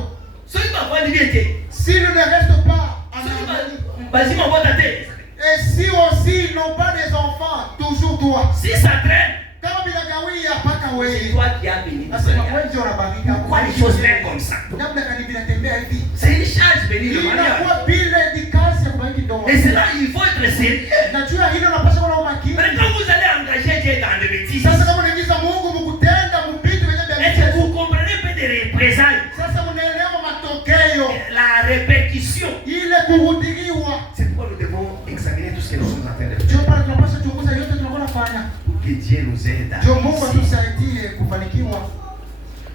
celui qui va voir l'idée. Si nous ne reste pas en Celui harmonie, qui va dire, on va tâter. et si aussi ils n'ont pas des enfants, toujours toi. Si ça traîne, Kama bila gawia paka c'est wewe. toi qui as béni. Nasema wewe ndio unabariki. Pourquoi les choses viennent comme ça? Namna gani vinatembea hivi? C'est une charge bénir le mariage. Inakuwa vile ni kazi ya kubariki ndoa. Et c'est là il faut être sérieux. Najua hilo unapaswa kuwa na umakini. Mais quand vous allez engager Dieu dans des bêtises, Sasa kama unaingiza Mungu mkutenda mpito wenye est-ce que vous comprenez un peu des représailles? sasa mnaelewa matokeo La répétition. ile kuhudhuriwa. C'est pourquoi nous devons examiner tout ce que nous sommes en train de Ndio faire. pale tunapaswa kuchunguza yote tunakuwa nafanya. Pour que Dieu nous aide à Ndio Mungu réussir. atusaidie kufanikiwa.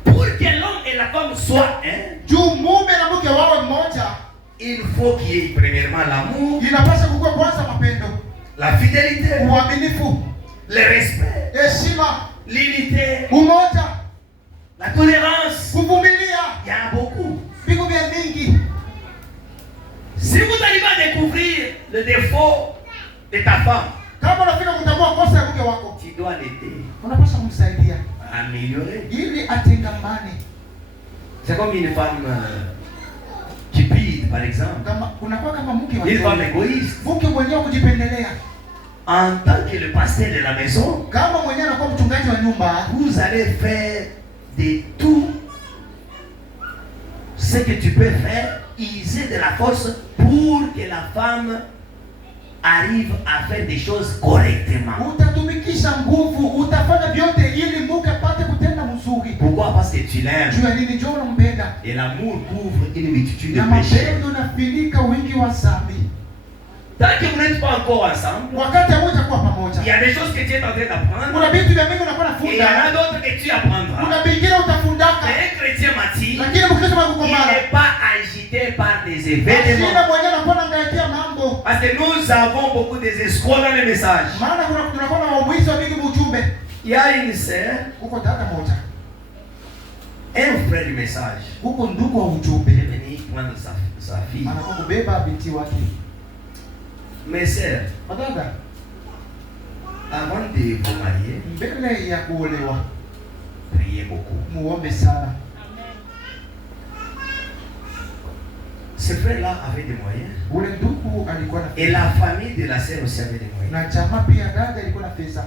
Pour que l'homme et la femme soient un, Juu mume na mke wawe mmoja, il faut qu'il y ait premièrement l'amour, inapaswa kukuwa kwanza mapendo, la fidélité, uaminifu, le respect, heshima, l'unité, umoja, la tolérance. kuvumilia. Il y en a beaucoup. Viko vya mingi. Si vous arrivez à découvrir le défaut de ta femme, Kama unafika kutambua kosa ya mke wako, tu dois l'aider unapaswa kumsaidia à améliorer. ili atengamane. C'est comme une femme cupide, par exemple. Kama unakuwa kama mke wa Une femme kiume, égoïste. mke mwenyewe kujipendelea. En tant que le pasteur de la maison, Kama mwenyewe anakuwa mchungaji wa nyumba, vous allez faire de tout ce que tu peux faire, user de la force pour que la femme arrive à faire des choses correctement. utatumikisha nguvu, utafanya vyote ili mke apate kutenda mzuri. Pourquoi? Parce que tu l'aimes. Juu ya nini? Njoo unampenda. Et l'amour couvre une multitude de Na péchés. mapendo nafinika wingi wa dhambi. Tant que vous n'êtes pas encore ensemble, Wakati hamuja kuwa pamoja, il y a des choses que tu es en train d'apprendre kuna vitu vya mingi unakuwa et il y en a nafunda, d'autres que tu apprendras. kuna vingine utafundaka, Mais un chrétien mature, lakini mkristo il anakukomana. n'est pas agité par des Asina événements. mwenyewe anakuwa anangaikia mambo. Parce que nous avons beaucoup des escrocs dans les messages. Maana tunakuwa na wamwizi wa mingi mujumbe. Il y a une sœur, Huko dada moja, un frère du message, huko ndugu wa il ujumbe, est venu prendre sa fille. anakuwa kubeba binti wake. Mes sœurs, Madada, avant de vous marier, mbele ya kuolewa, priez beaucoup. muombe sana. Ce frère-là avait des moyens. Ule ndugu alikuwa na Et la famille de la sœur aussi avait des moyens. na jamaa pia dada ilikuwa na pesa.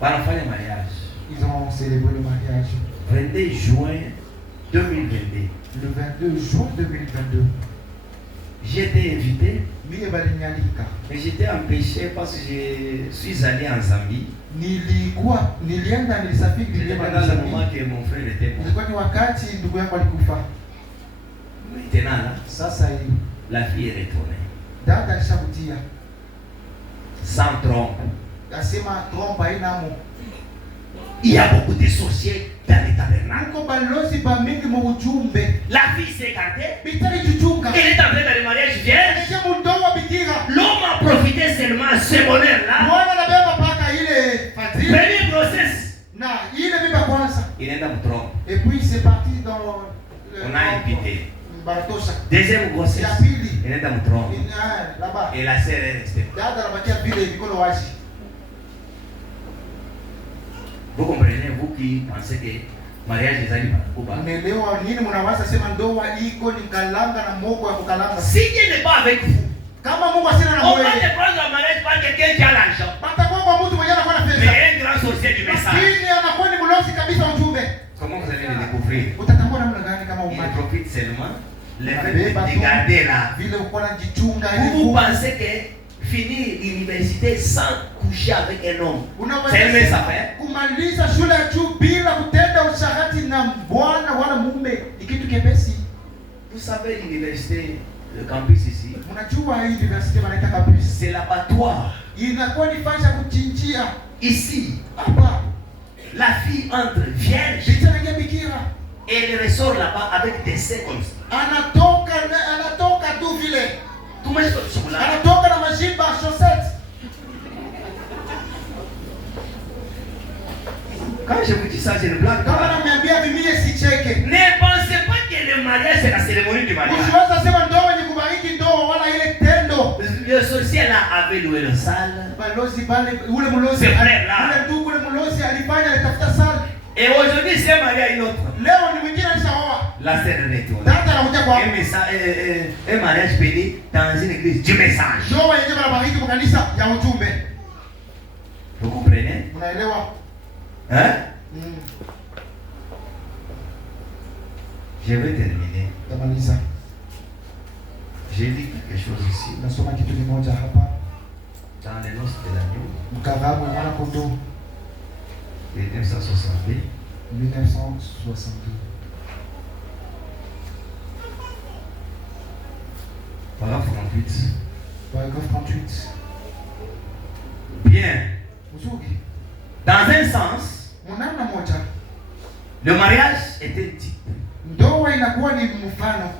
Wanafanya mariage. Ils ont célébré le mariage 22 juin 2022. le 22 juin 2022. J'étais invité, Mie balinialika. mais j'étais empêché parce que je suis allé en Zambie. Nilienda nilisafiri C'était nilienda pendant le Zambia. moment que mon frère était mort. Ilikuwa ni wakati ndugu yangu alikufa. Maintenant là, Sasa hii la fille est retournée. dada alishakutia. Sans trompe. Asema trompa haina mo. Il y a beaucoup de sorciers dans les tabernacles. Niko balozi ba mingi mu ujumbe. La fille s'est écartée. Bitali chuchunga. Elle est entrée dans le mariage vierge. Kisha mundoa bikira. L'homme a profité seulement de ce bonheur-là. Mwana na beba paka ile fadhili. Premier grossesse. Na ile mimba kwanza. Il est dans le trompe. Et puis c'est parti dans On a invité. Bartosha. Deuxième grossesse. Ya pili. Il est dans le trompe. Là-bas. Et la sœur est restée. Dada anabakia vile mikono wazi. Vous comprenez, vous qui pensez que mariage est allé ou pas? Unaelewa nini mnawaza sema ndoa iko ni kalanga na mogo ya kukalanga. Si Dieu n'est pas avec vous, Kama Mungu asina na on wewe. va te prendre en mariage par quelqu'un qui a l'argent. Batakuwa kwa mtu mwenye anakuwa na Mais pesa. un grand sorcier du message. Lakini anakuwa ni mlozi kabisa wa ujumbe. Comment vous allez le découvrir? Utatambua namna gani kama Il umaki? profite seulement le fait de garder là. Vile uko na jichunga Vous pensez que finir l'université sans coucher avec un homme, c'est un mess à faire? kumaliza shule ya juu bila kutenda usharati na bwana wala mume ni kitu kepesi. Vous savez, l'université, le campus ici, Unajua hii university wanaita campus. c'est l'abattoir. Inakuwa ni fanya kuchinjia. Ici, Hapa la fille entre vierge bicha na bikira. et elle ressort là-bas avec des seins comme ça. Anatoka tu vile. Tout le monde est là. Anatoka na mashimba chaussette. Quand je vous dis ça, je ne blague Kama pas. ananiambia mimi sicheke. Ne pensez pas que le mariage, c'est la cérémonie du mariage. Usiweza sema ndoa ni kubariki ndoa wala ile tendo. Le sorcier là avait loué le salle. Balozi pale ule mlozi C'est vrai, là. ule ndugu ule mlozi alifanya alitafuta sala. Et aujourd'hui, c'est marié à une autre. Leo ni mwingine alishaoa. La sœur retourne. Dada anakuja kwa Un mariage béni dans une église du message. ndoa yenyewe banabariki kwa kanisa ya ujumbe. Vous comprenez? Unaelewa? Hein? Je vais terminer. Tamaliza. J'ai dit quelque chose ici. Nasoma kitu kimoja hapa. Dans les noces de l'agneau, Mkaramu wa mwana kondoo de 1962. 1962. Paragraphe 38. Paragraphe 38. Bien. Mzuri. Dans un sens, Mwanamna moja. le mariage était type. Ndoa inakuwa ni mfano.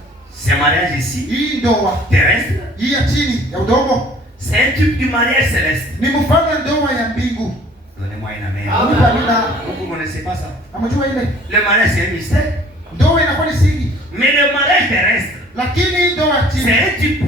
Ce mariage ici, Hii ndoa terrestre, hii ya chini ya udongo c'est un type du mariage céleste. ni mfano wa ndoa ya mbingu. Donnez-moi une amène. Vous ne connaissez pas ça? Amejua ile Le mariage, c'est un mystère. ndoa inakuwa ni siri, Mais le mariage terrestre, lakini hii ndoa ya c'est chini un type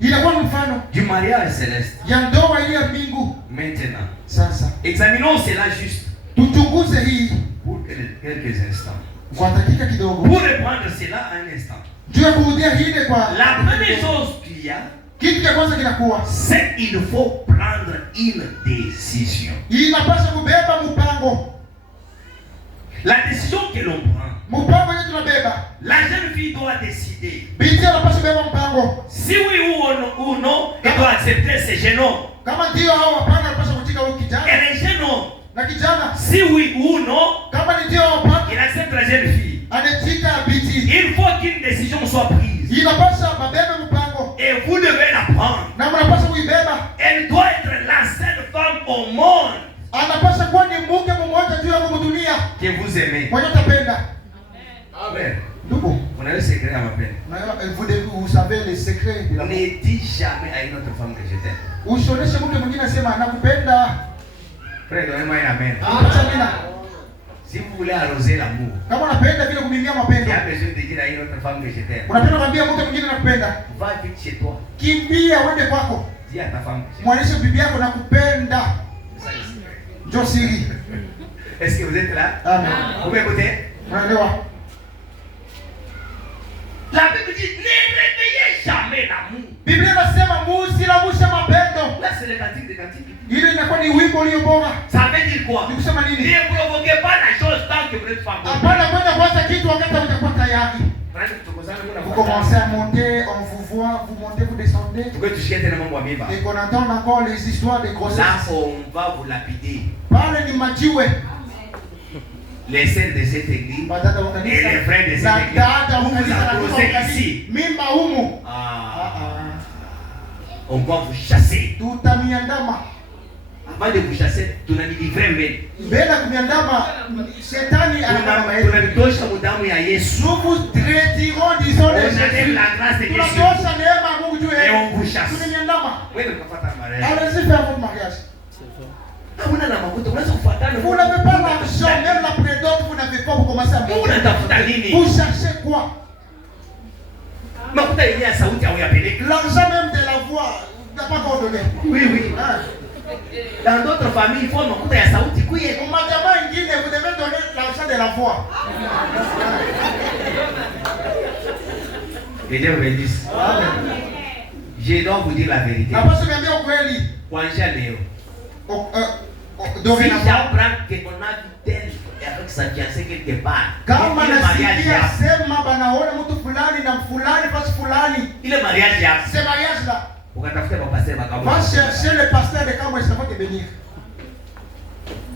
inakuwa ni mfano du mariage céleste. ya ndoa ile ya mbingu. Maintenant, Sasa examinons cela juste tuchunguze hii pour quelques instants. kwa dakika kidogo, Pour reprendre cela un instant. juu ya kurudia hile kwa La première chose qu'il y a, kitu cha kwanza kinakuwa c'est qu'il faut prendre une décision. inapaswa kubeba mpango. La décision que l'on prend, Mpango yetu tunabeba, la jeune fille doit décider. binti anapaswa kubeba mpango. Si oui ou non, elle doit accepter ce jeune homme. Kama ndio au hapana, anapaswa kutika huyu kijana Et le jeune homme, na kijana. si oui ou non, Kama ni ndio au hapana, il accepte la jeune fille. anatika binti. Il faut qu'une décision soit prise. Inapaswa babebe mpango Et vous devez la prendre. na mnapaswa kuibeba. Elle doit être la seule femme au monde Anapaswa kuwa ni mke mmoja juu ya dunia que vous aimez. mwenye utapenda. Amen. Ndugu, On a le secret à ma peine. vous savez les secrets de l'amour. Ne dis jamais à une autre femme que je t'aime. Usioneshe mtu mwingine asema anakupenda. Frère, donnez-moi une amen. Acha mina. Si vous voulez arroser l'amour, Kama unapenda vile kumimia il mapendo. y a besoin de dire à une autre femme que je t'aime. Unapenda kumwambia mtu mwingine nakupenda. Va vite chez toi. Kimbia uende kwako. Dis à ta femme que je t'aime. Mwanishe bibi yako nakupenda. C'est ça le secret. Njoo siri. Est-ce que vous êtes là? Amen. Vous m'écoutez? Unaelewa? La Bible dit ne réveillez jamais l'amour. Biblia inasema musilamushe mapendo. Là, c'est le cantique de cantique. Ile inakuwa ni wimbo ulio bora. Ça veut dire quoi? Ni kusema nini? Ne provoquez pas la chose tant que vous n'êtes pas bon. Hapana kwenda kuanza kitu wakati hutakuwa tayari. Vous commencez à monter, on vous voit, vous montez, vous descendez. Et qu'on entend encore les histoires de grossesse. Là, on va vous lapider. Pale ni majiwe. les sœurs de cette église et les frères de cette église, vous vous approchez ici. On va vous chasser. Avant de vous chasser, tu n'as dit vrai mais. Tunamtosha mudamu ya Yesu. On enlève la grâce de Jésus. Et on vous chasse. Wewe unapata mariage. Vous n'avez pas l'argent, même la prédose, vous n'avez pas, vous commencez à me. Vous cherchez quoi? L'argent même de la voix, n'a pas encore donné. Oui. Dans d'autres familles, il faut makuta ya sauti kuye. Vous devez donner l'argent de la voix. Que Dieu vous bénisse. Je dois vous dire la vérité. Kuanzia leo. Si j'apprends qu'on a vu tel avec sa fiancée quelque part. Kama nasikia sema banaona mtu fulani na fulani basi fulani. Ile mariage ya. Ce mariage là. Ukatafuta pasteur va chercher le pasteur de Kamwe, ça va te bénir.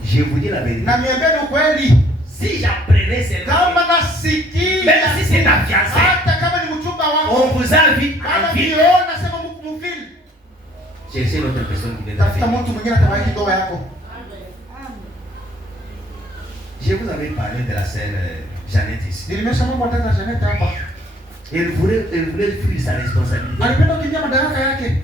Je vous dis la vérité. Na miambeni ukweli. Si j'apprenais c'est kama nasikia même si c'est ta fiancée. Hata kama ni mchumba wako. On vous invite à vivre. Anaona sema mfili. Cherchez l'autre personne qui vient. Tafuta mtu mwingine atabariki ndoa yako. Je vous avais parlé de la sœur Jeannette ici. Nilimesha mambo ya Jeannette hapa. Elle voulait fuir sa responsabilité. Alipenda kukimbia madaraka yake.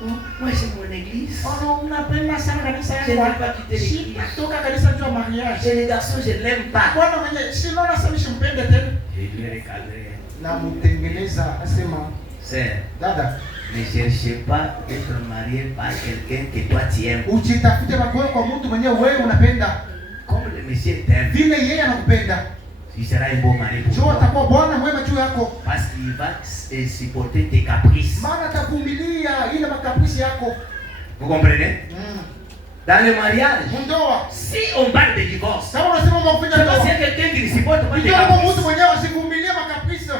Moi c'est mon église. Oh, unapenda sana kanisa yako. Je n'ai pas quitté l'église. Toka kanisa juu ya mariage. Et les garçons je l'aime pas. Bwana mwenye sino na sasa nimpende tena. Je lui ai recadré. Na mtengeneza asema. Sœur. Dada. Ne cherchez pas d'être marié par quelqu'un que toi tu aimes. Ujitafute makoe kwa mtu mwenyewe wewe unapenda. Comme le monsieur t'aime. Vile yeye anakupenda. Il sera un bon mari pour toi. Atakuwa bwana mwema juu yako. Parce qu'il va supporter tes caprices. Maana atavumilia ile makaprisi yako. Vous comprenez? Dans le mariage, ndoa, si on parle de divorce, kama unasema mfanya ndoa, c'est quelqu'un qui ne supporte pas tes ndio caprices. mtu mwenyewe asivumilie makaprisi.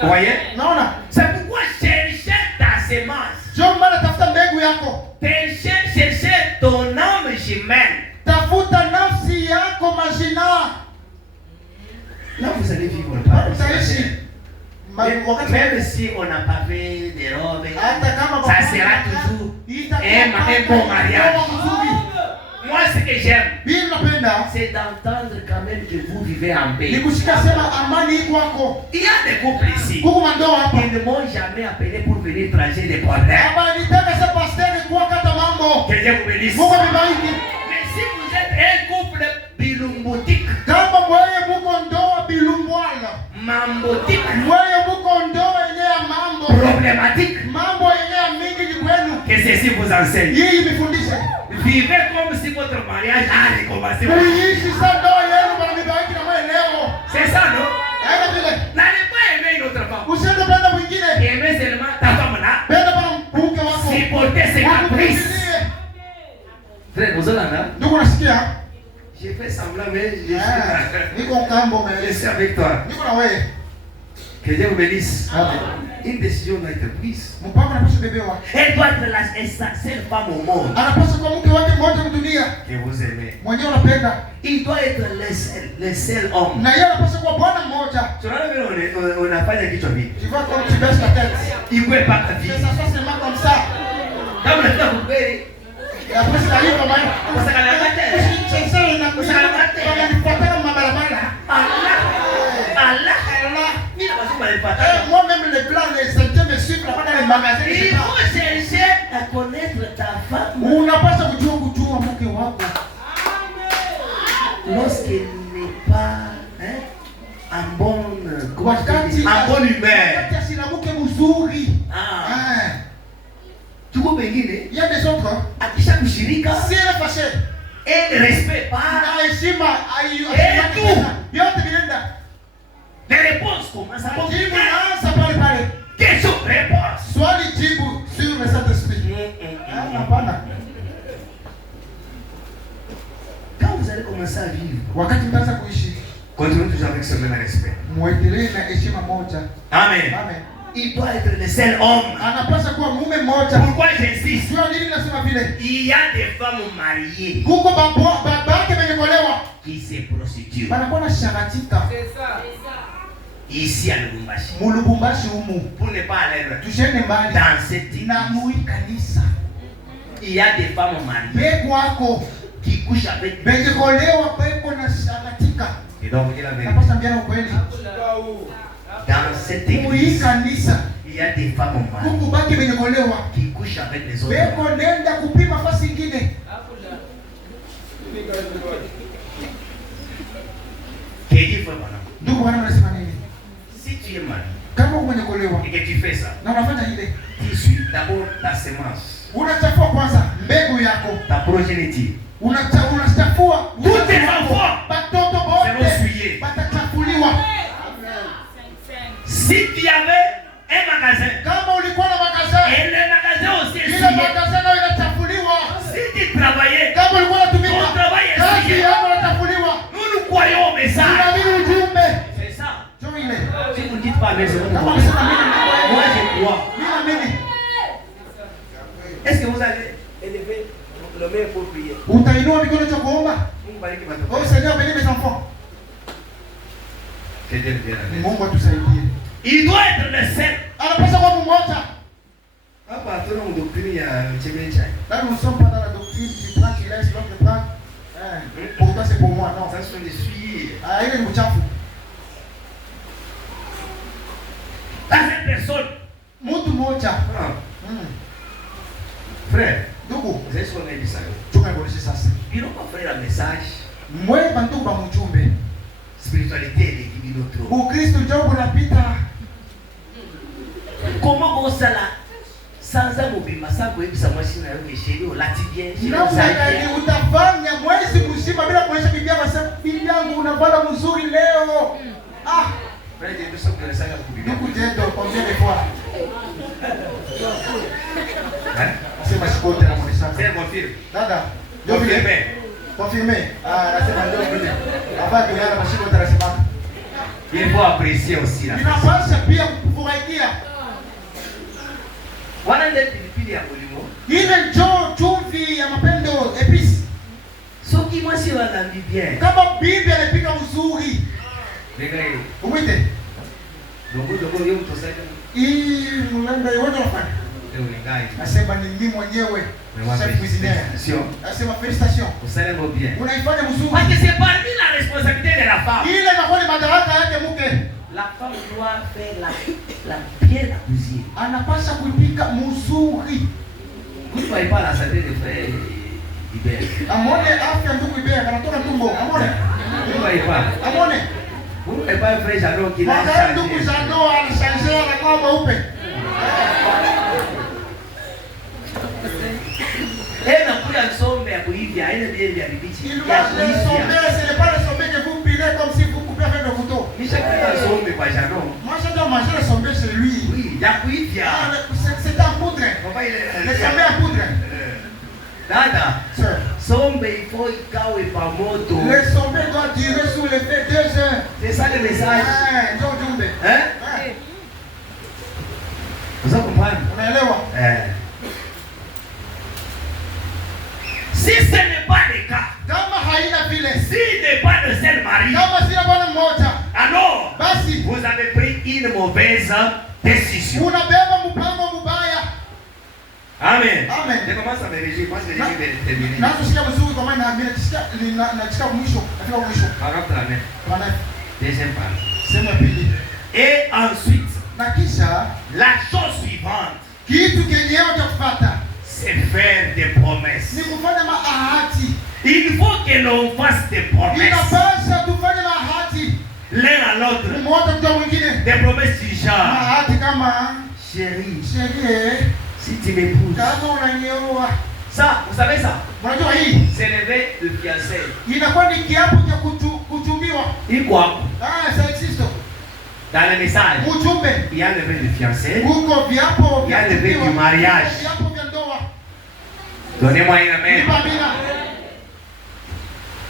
Vous voyez? Naona? C'est pourquoi chercher ta semence. Njoo mbele tafuta mbegu yako. Chercher ton âme jumelle. Tafuta nafsi yako majina. Là vous allez vivre le paradis. Même si on n'a pas fait des robes, ça sera toujours un bon mariage. Moi ce que j'aime, c'est d'entendre quand même que vous vivez en paix. Il y a des couples ici qui ne m'ont jamais appelé pour venir trager des problèmes. Que Dieu vous bénisse. Mais si vous êtes un couple bilumbotique, mambotique, problématique, que ceci vous enseigne. Vivez comme si votre mariage a recommencé. C'est ça, non? N'allez pas aimer une autre femme. Aimez seulement ta femme là. Supporter ses caprices. Frère, vous êtes là? J'ai fait semblant, mais je suis avec toi. Que Dieu vous bénisse. Une décision doit être prise. Elle doit être la seule femme au monde que vous aimez. Il doit être le seul homme. Tu vois, on n'a pas de kichwa vite. Il ne peut pas vivre. Comme le temps vous payez. Moi-même les plans, les sentiers me suivent là-bas dans les magasins. Il faut chercher à connaître ta femme. Lorsqu'elle n'est pas en bonne humeur. Tu vois, il y a des autres. Si elle est fâchée, elle ne respecte pas. Et tout. Les réponses commencent à parler. Question réponse. Soit les jibou sur le Saint-Esprit. Quand vous allez commencer à vivre, continuez toujours avec ce même respect. Amen. il doit être le seul homme. Anapaswa kuwa mume mmoja. Pourquoi j'insiste? Sio nini nasema vile? Il y a des femmes mariées Kuko babake benyekolewa qui se prostituent. banakuwa na shakatika. C'est ça. Ici à Lubumbashi. Mulubumbashi humu. Pour ne pas aller Tushende mbali. dans cette Na mui kanisa. il y a des femmes mariées Beko wako qui couchent avec des benyekolewa beko na shakatika. Et donc il a vérité. Napaswa mbiana ukweli. Dans cette Mui église, kanisa. il y a des femmes mariées Kuko baki benyekolewa. qui couchent avec les autres. Beko nenda kupima fasi ingine. Qu'est-ce qu'il faut maintenant? Ndugu wana mnasema nini? Si tu es marié Kama umenyekolewa et que tu fais ça, na unafanya ile, tu suis d'abord ta semence, unachafua kwanza mbegu yako, ta progéniture. unachafua Tous tes enfants batoto seront bote souillés. batachafuliwa. Si tu avais un magasin Kama ulikuwa na magasin, et le magasin aussi est ile souillé, magasin nayo inachafuliwa. si tu travaillais, Kama ulikuwa unatumika, ton travail est kazi souillé. yako inachafuliwa. Nous croyons au message. Tunaamini ujumbe. C'est ça. Sio ile. Si vous ne dites pas mais c'est votre Kama problème. unasema mimi Moi je crois. naamini, Est-ce que vous allez élever le main pour prier? utainua mikono cha kuomba. Mungu bariki Oh watoto. Seigneur, bénis mes enfants. Que Dieu vienne avec. Mungu atusaidie. Il doit être le seul. Anapaswa kuwa mmoja. Hapa hatuna doctrine ya chembe chai. Là, nous ne sommes pas dans la doctrine, tu prends, tu laisses, l'autre prend. Pour toi, c'est pour moi, non. Ça sont des souillés. Ah, il est mchafu. Dans cette personne. Mtu mmoja. Ah. Frère, Ndugu, vous avez sonné du salut. tumeonyesha sasa. Ils n'ont pas fait le message. Mwe bantu ba mjumbe. Spiritualité et qui dit notre. Ukristo ndio unapita. Comment on ça là? Sans ça mobima ça kwa hivi samwa shina yake sheria lati bien. Namna gani utafanya mwezi mzima bila kuonyesha bibi yako sasa bibi yangu unavala mzuri leo. Ah, Frère, je suis que ça va vous ndugu Jendo, combien de fois? Hein? Sema sikote na mwisha. C'est confirme. Dada, ndio vile. Confirmé. Confirmé. Ah, nasema ndio vile. Hapa kuna mashiko tarasema. Il faut apprécier aussi la. Inapaswa pia kufurahikia. Wana ndio pilipili ya kulimo. Ile njoo chumvi ya mapendo episi. Soki moi si wanambi bien. Kama bibi anapika uzuri. Ngai. Umwite. Dogo yo mtosaidia. Hii mlanda yote unafanya. Ndio ngai. Nasema ni mimi mwenyewe. Chef cuisinier. Nasema félicitations. Usalemo bien. Unaifanya mzuri. Parce que c'est parmi la responsabilité de la femme. Ile inakuwa ni madaraka yake mke. La femme doit faire la bien la cuisine. Anapaswa kuipika mzuri. Vous ne voyez pas la santé de frère Ibert. Amone afya ndugu Ibea kanatoka tumbo. Amone. Vous ne voyez pas. Amone. Vous ne voyez pas frère Jadon qui l'a Wakati ndugu changé. Jando alishanjea anakuwa mweupe. Elle n'a plus un sommet à kuivia, elle est bien bien bibichi. Il va le sommet, ce n'est pas le sommet que vous pilez comme si vous coupez avec le couteau. Misha kuna sommet kwa Jadon. Moi, je dois manger le sommet chez lui. Oui, ya kuivia. Ah, c'est en poudre. Papa il est Le sommet en poudre. Dada, Sir. sommet il faut ikawe pa moto. Le sommet doit durer sous le feu 2 heures. C'est ça le message. Ah, ndio ujumbe. Hein? Ah, Vous avez compris? unaelewa? Si ce n'est pas le cas, Kama haina vile, s'il n'est pas le seul mari, kama sina bwana mmoja, alors basi vous avez pris une mauvaise décision. unabeba mpango mbaya. Amen. Amen. Je commence à me réjouir parce que je vais terminer. Na tusikia vizuri kwa maana mimi nachika mwisho, nafika mwisho. Paragraphe la main. Bwana, Deuxième partie. sema pili. Et ensuite, Na kisha la chose suivante, kitu kenyewe cha kupata c'est faire des promesses. ni kufanya maahadi. Il faut que l'on fasse des promesses Inapaswa tufanye maahadi l'un à l'autre. mmoja kwa mwingine. Des promesses du genre, Maahadi kama chérie, sherie, si tu m'épouses. kama unanioa. Ça, vous savez ça? Unajua hii C'est levé de fiançailles. inakuwa ni kiapo cha kuchumbiwa. Il quoi? Ah, ça existe. Dans le message, Ujumbe il y a levé de fiançailles. huko viapo Il y a vya levé du kuchumbiwa. mariage. Viapo vya ndoa. Donnez-moi une main. Nipa mina.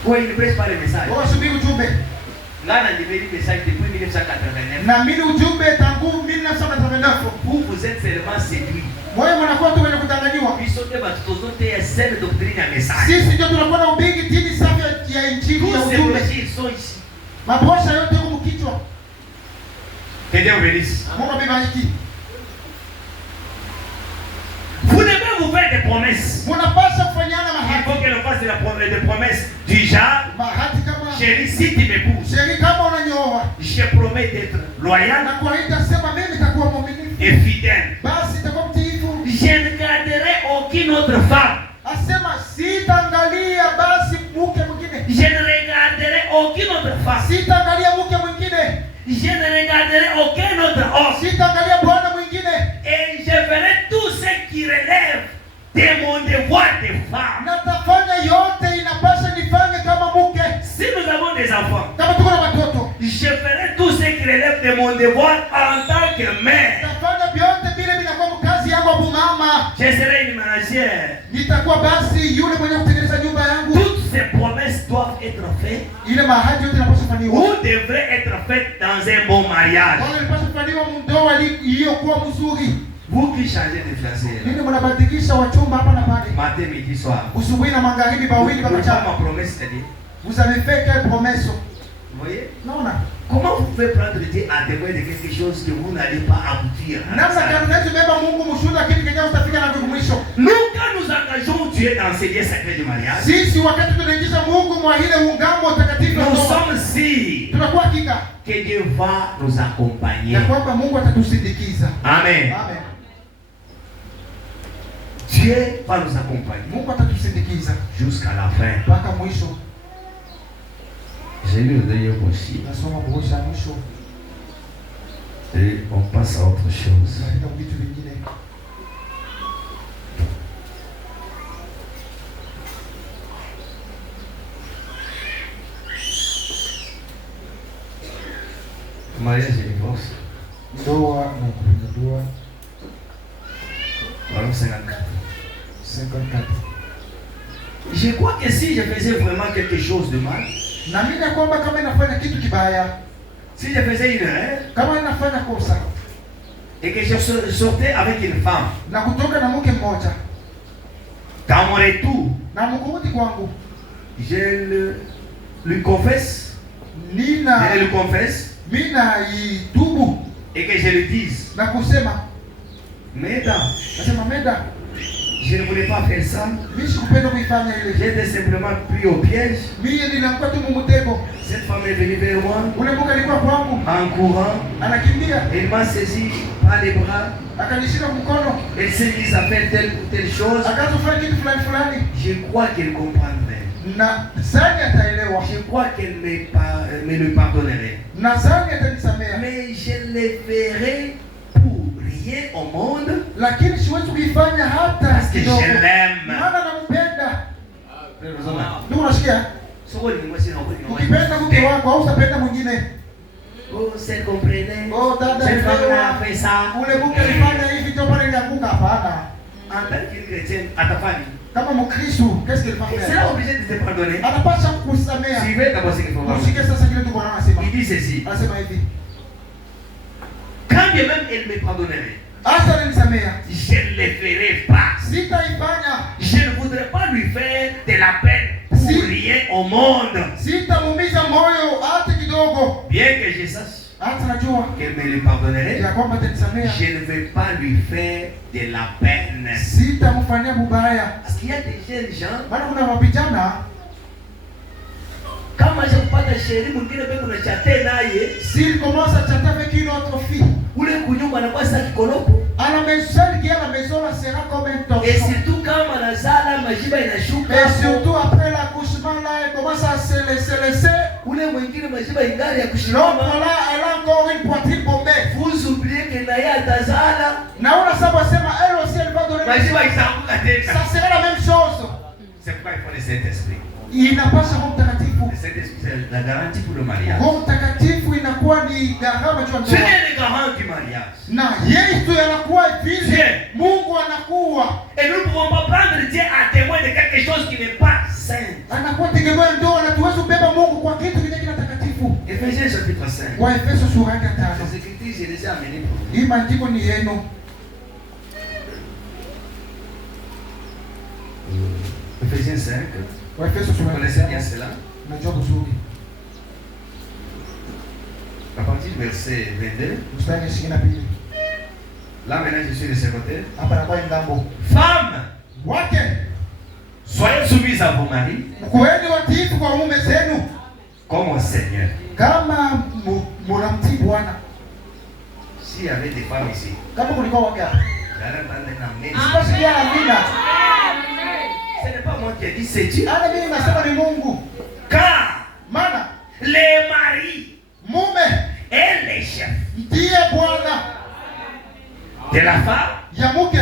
Oui, il ne prêche pas le message. Wewe subiri ujumbe. Là, on a levé le message depuis 1989. Na mimi ujumbe tangu 1989. cette doctrine à message. Sisi ndio tunakuwa na ubigi dini safi ya injili ya Tous ces ujumbe. péchés, ils sont ici. Mabrosha yote huko kichwa. Que Dieu vous bénisse. Mungu amebariki. Vous devez vous faire des promesses. Munapaswa kufanyana Il mahali. faut que l'on fasse des promesses du genre, Mahali kama chérie, si tu m'épouses, sheri kama unanyoa. je promets d'être loyal Na kwa hiyo sema mimi nitakuwa mwaminifu. et fidèle. Basi nitakuwa mtiifu. Je ne garderai aucune autre femme. Asema sitaangalia basi mke mwingine. Je ne regarderai aucune autre femme. Sitaangalia mke mwingine. Je ne regarderai aucun autre homme. Sitaangalia bwana mwingine. Et je ferai tout ce qui relève de mon devoir de femme. Natafanya yote inapaswa nifanye kama mke. Si nous avons des enfants, Kama tuko na watoto. je ferai tout ce qui relève de mon devoir en tant que mère. Nitafanya vyote vile vinakuwa kazi yangu hapo mama. Je serai une ménagère. Nitakuwa basi yule mwenye kutengeneza nyumba yangu. Toutes ces promesses doivent être faites Ile mahali yote inapaswa kufanywa. ou devraient être faites dans un bon mariage. Wale inapaswa kufanywa ndoa iliyokuwa mzuri. Vous qui changez de fiancé, Nini mnabadilisha wachumba hapa na pale? matin, midi, soir. Usubuhi na magharibi bawili Vous baba ma chapa. promesse, c'est-à-dire, Vous avez fait quelle promesse? vous voyez, Naona. comment vous pouvez prendre Dieu à témoin de quelque chose que vous n'allez pas aboutir à Namna ça? gani unaweza beba Mungu mshuhuda kitu kenye utafika na mwisho? Nous, quand nous engageons Dieu dans ces liens sacrés du mariage, Sisi wakati tunaingiza Mungu mwa ile ungamo utakatifu wa nous ndoa, sommes sûrs tunakuwa hakika que Dieu va nous accompagner. ya kwamba Mungu atatusindikiza. Amen. Amen. Dieu va nous accompagner Mungu atatusindikiza jusqu'à la fin. mpaka mwisho. J'ai lu le dernier aussi Nasoma kuosha mwisho et on passe à autre chose. katika vitu vingine. Mariage et divorce. Ndoa na kufunga ndoa Voilà, 54. 54. Je crois que si je faisais vraiment quelque chose de mal, Na mimi na kwamba kama inafanya kitu kibaya, si je faisais une erreur kama inafanya kosa et que je sortais avec une femme, na kutoka na mke mmoja dans mon retour, na mkurudi kwangu, lui confesse, nina je le confesse mimi naitubu et que je lui dise, na kusema, Mesdames, nasema Meda, je ne voulais pas faire ça, mimi sikupenda kuifanya ile. j'étais simplement pris au piège. Mimi nilikuwa tu mumutego. Cette femme est venue vers moi Ule mke alikuwa kwangu, en courant, anakimbia, elle m'a saisi par les bras, akanishika mkono, elle s'est mise à faire telle ou telle chose. akaanza kufanya kitu fulani fulani, Je crois qu'elle comprendrait. na zani ataelewa, Je crois qu'elle me le pardonnerait. na zani atanisamea, Mais je le ferai pour rien au monde lakini siwezi kuifanya hata parce que kidogo, je l'aime. maana nampenda. Ndio unasikia? Ukipenda mke wako au utapenda mwingine. Oh, c'est comprenez. Oh, dada, Cette femme elewa. a fait ça. Ule mke alifanya hivi ndio pale nilianguka. Hapana. En tant que chrétienne, à ta famille, Kama Mkristo, qu'est-ce qu'il il fait? sera obligé de te pardonner. Anapaswa kukusamea. Suivez d'abord ce qu'il faut voir. Usikie sasa kile tu Bwana anasema. Il dit ceci. Anasema hivi. Quand bien même elle me pardonnerait, Hata nisamea. je ne le ferai pas. Sitaifanya. Je ne voudrais pas lui faire de la peine pour Si. rien au monde. Sitamuumiza moyo hata kidogo. Bien que je sache Hata najua qu'elle me le pardonnerait, ya kwamba atanisamea. je ne vais pas lui faire de la peine. Sitamfanyia bubaya. Parce qu'il y a des jeunes gens, Maana kuna mapijana kama je kupata sheri mwingine bado unachate naye, s'il commence à chanter avec une autre fille, ule kunyumba anakuwa sasa kikolopo. à la maison, celle qui est à la maison là sera comme un torchon. Et surtout kama anazala majiba inashuka. Et surtout après l'accouchement là, elle commence à se laisser. Ule mwingine majiba ingali ya L'autre kushimama. là, elle a encore une poitrine bombée. Vous oubliez que naye atazala Naona sasa wasema elle aussi elle va donner. majiba itaanguka tena. Ça sera la même chose. C'est pourquoi il faut le Saint-Esprit. Inapaswa Roho Mtakatifu. Le Saint-Esprit, c'est la garantie pour le mariage. Roho Mtakatifu inakuwa ni gharama juu ya Ce ndoa. n'est le garant du mariage. Na Yesu anakuwa Dieu. vile. Mungu anakuwa. Et nous ne pouvons pas prendre Dieu à témoin de quelque chose qui n'est pas saint. Anakuwa tegemeo ndoa na tuweze kubeba Mungu kwa kitu kile kina takatifu. Ephésiens chapitre 5. Wa Efeso sura ya 5. Les Écritures, j'ai déjà amené pour vous. Hii maandiko ni yenu. Ephésiens 5. Waefeso Vous sura connaissez bien cela. najua vizuri. À partir du verset 22. Mstari wa 22. Là maintenant je suis de ce côté. Hapa nakuwa ngambo. Femmes, Wake, soyez soumises à vos maris kuweni watiifu kwa waume zenu comme au Seigneur. kama mnamtii Bwana. S'il y avait des femmes ici, Kama kulikuwa wake hapa. j'allais prendre un amen. Sipasikia amina. Ce n'est pas moi qui ai dit, c'est Dieu. Ana mimi nasema ni Mungu. Car Maana les maris mume et les chefs ndiye bwana de la femme, ya mke,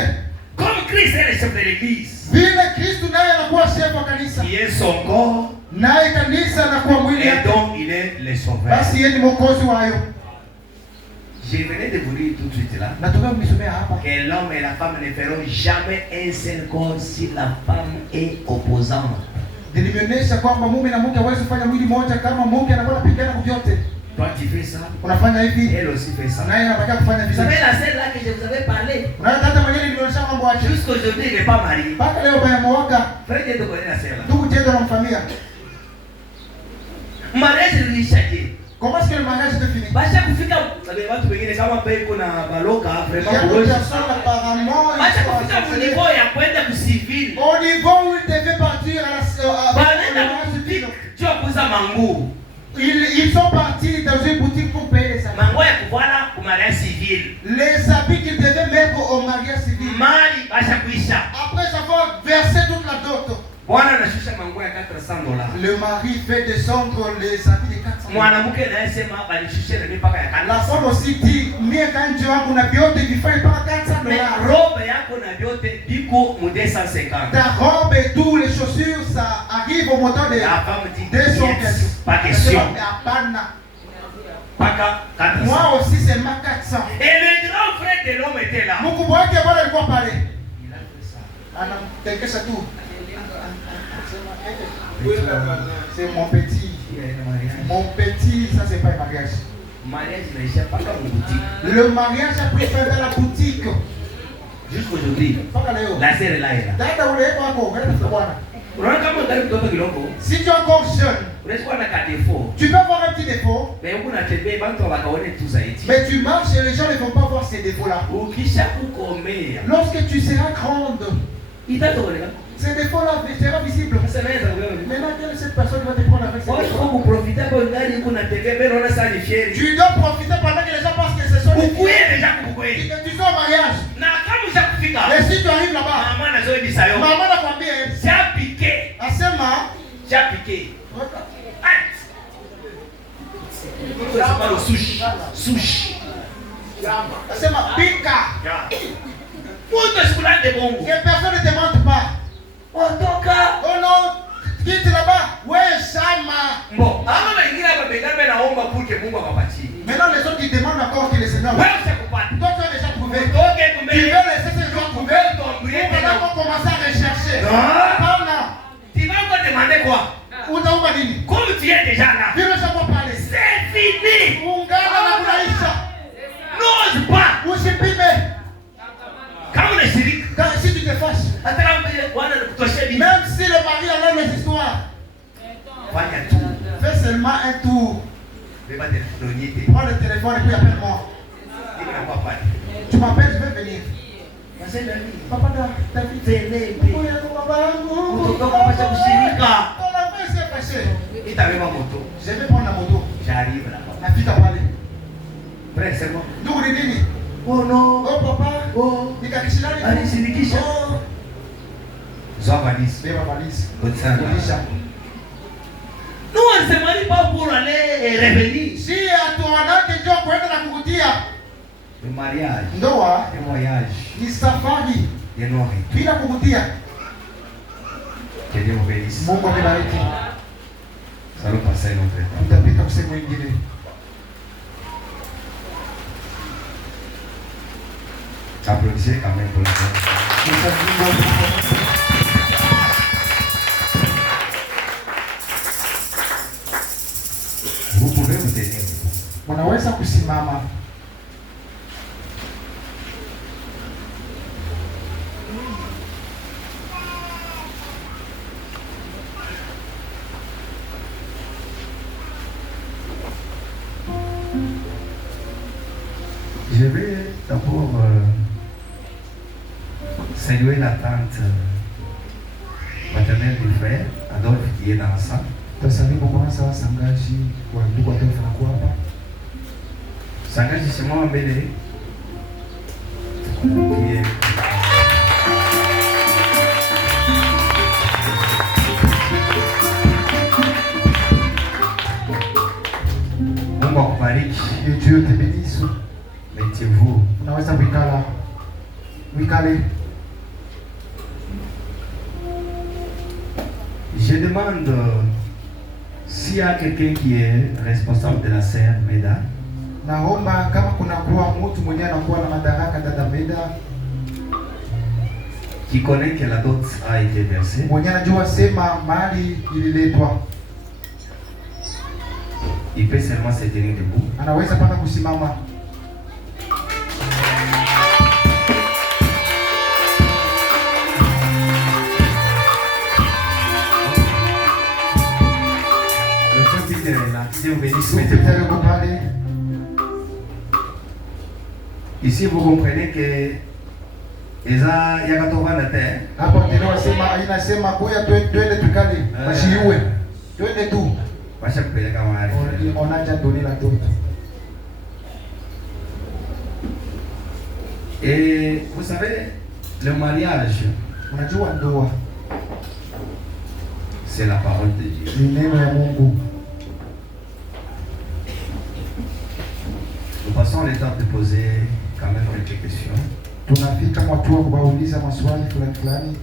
comme Christ est le chef de l'église, vile Kristo naye anakuwa shefu wa kanisa, qui est son corps, naye kanisa anakuwa mwili et yake, dont il est le sauveur. basi yeye ni mwokozi wayo. Je venais de vous dire tout de suite là Nataka mnisomea hapa que l'homme et la femme ne feront jamais un seul corps si la femme est opposante. nilionyesha kwamba mume na mke hawezi kufanya mwili mmoja kama mke anakuwa anapigana kwa vyote. Toi tu fais ça, Unafanya hivi, elle aussi fait ça. naye anataka kufanya Vous vizuri. savez la scène là que je vous avais parlé, Unaona hata mwenyewe nilionyesha mambo yake. jusqu'aujourd'hui il n'est pas marié. Mpaka leo baya mwaka Frère Dieu te connaît la scène là. ndugu tendo na mfamia. Mariage lilishaje? Comment est-ce que le mariage est fini? Basha kufika watu wengine kama peko na baloka vraiment Il y a kuroshi. des personnes apparemment Basha kufika mu niveau ya kwenda ku civil. au niveau où il devait partir Banaenda boutique tu kuuza manguo. ils sont partis dans une boutique pour payer les habits. Manguo ya kuvala ku mariage civil. Les habits qu'ils devaient mettre au mariage civil. Mali basha kuisha. Après avoir versé toute la dot, Bwana anashusha manguo ya $400. le mari fait descendre les habits de 400. Mwanamke naye sema balishushe na mpaka ya La $400. femme aussi dit, mie kanji wangu na vyote vifanye mpaka Mais $400. robe yako na vyote biko mu 250. Ta robe et tout, les chaussures, ça arrive au montant de La femme dit 200 yes, pas question. Hapana. Paka 400. Moi aussi seulement 400. Et le grand frère de l'homme était là. Mkubwa wake bwana alikuwa pale. Il a fait ça. Anamtekesha tu. C'est mon petit. Il y a un mariage. Mon petit, ça c'est pas un mariage. Mariage naisha paka mu boutique. Le mariage a pris fin dans la boutique. Jusqu'aujourd'hui. Mpaka leo. La sœur est là. Dada ule wako, wewe tafuta bwana. Unaona kama ndani mtoto kidogo. Si tu es encore jeune, Unaweza kuwa na ka défaut. tu peux avoir un petit défaut, Mais huko natembea bantu wakaone tu zaidi. mais tu marches et les gens ne vont pas voir ces défauts-là. Ukisha kukomea. Lorsque tu seras grande, Itatokoleka. ces défauts-là seront visibles. Sasa naweza kuelewa. Maintenant, quelle est cette personne qui va te prendre avec ces Watu défauts? wako profita kwa ndani huko natembea mbele unaona sana ni fieri. Tu dois profiter pendant que les gens pensent que ce sont des Ukuye filles. deja kukweli. Que tu sois au mariage. Na kama ushakufika. Et si tu arrives là-bas, Mama na zoe bisayo. maman nakwambia, J'ai piqué. asema, J'ai piqué. C'est pas le sushi. Sushi. asema pika. Puta sikulani de bongo. Que personne ne te mente pas. Otoka. Oh non, quitte là-bas. Ouais, Sama. Bon, ama wengine hapa pekane naomba pour Mungu akapatie. Maintenant, les autres qui demandent encore que le Seigneur. Wewe utakupata. Toi, tu as déjà trouvé. Utoke Tu kumbele. veux laisser ces gens trouver. Tomber Maintenant, on commence à rechercher. Non. Non. Tu vas me demander quoi? Unaomba nini? Comme tu es déjà là. Vile sababu pale. C'est fini. Ungana na kunaisha. N'ose pas. Usipime. Kama unashiriki. Si tu te fâches. Hata kama Bwana anakutoshia nini? Même si le mari a les histoires. Fanya tu. Fais seulement un tour. Beba téléphone nyete. Prends le téléphone et puis appelle-moi. Niko na papa. Tu m'appelles, je vais venir. Nasema nini? Papa David. Telebe. Oya baba yangu. Kutoka kwa kushirika. On a fait c'est fâché. Itabeba moto. Je vais prendre la moto. J'arrive là. Nafika pale. Frère, c'est bon. Ndugu ni nini? Oh non. Oh papa. Oh. Nikakishilani. Alishirikisha. Oh. Zoa valise. Beba valise. Bonne sana. Kulisha. Nous on ne se marie pas pour aller revenir. Si hatuonake njoo kwenda na kukutia. Le mariage. Ndoa Le voyage. ni safari Les noirs. bila kukutia. Que Dieu vous bénisse. Mungu amebariki. Ça va passer notre temps. Tutapita kusema mwingine. Applaudissez quand même pour la fête. Vous pouvez vous tenir. Unaweza kusimama. saluer la tante maternelle du frère Adolphe qui est dans la salle. Tasalimu kwanza wasangaji wa ndugu Adolphe na hapa. Sangaji Simon Mbele qui est Mungu akubariki. Dieu te bénisse. Mettez-vous. Unaweza kuikala. Wikale. Je demande s'il y a quelqu'un qui est responsable de la sœur Meda. Naomba kama kuna kuwa mtu mwenye anakuwa na madaraka dada Meda, qui connaît que la dot a été versée. mwenye anajua sema mali ililetwa, Il peut seulement se tenir debout. anaweza paka kusimama. Le frère Peter est là. Si vous venez, Sekretari yuko pale. ici vous comprenez que Eza Yakatova na terre. Hapo ndio sema inasema kuya twende tukale. Bashiiwe. Twende tu. Basha kupeleka mahali. Onaja doni la toto. Et vous savez, le mariage, Unajua ndoa c'est la parole de Dieu. ni neno ya Mungu. Nous passons le temps de poser quand même quelques questions Tunafika mwatua kubauliza maswali fulani fulani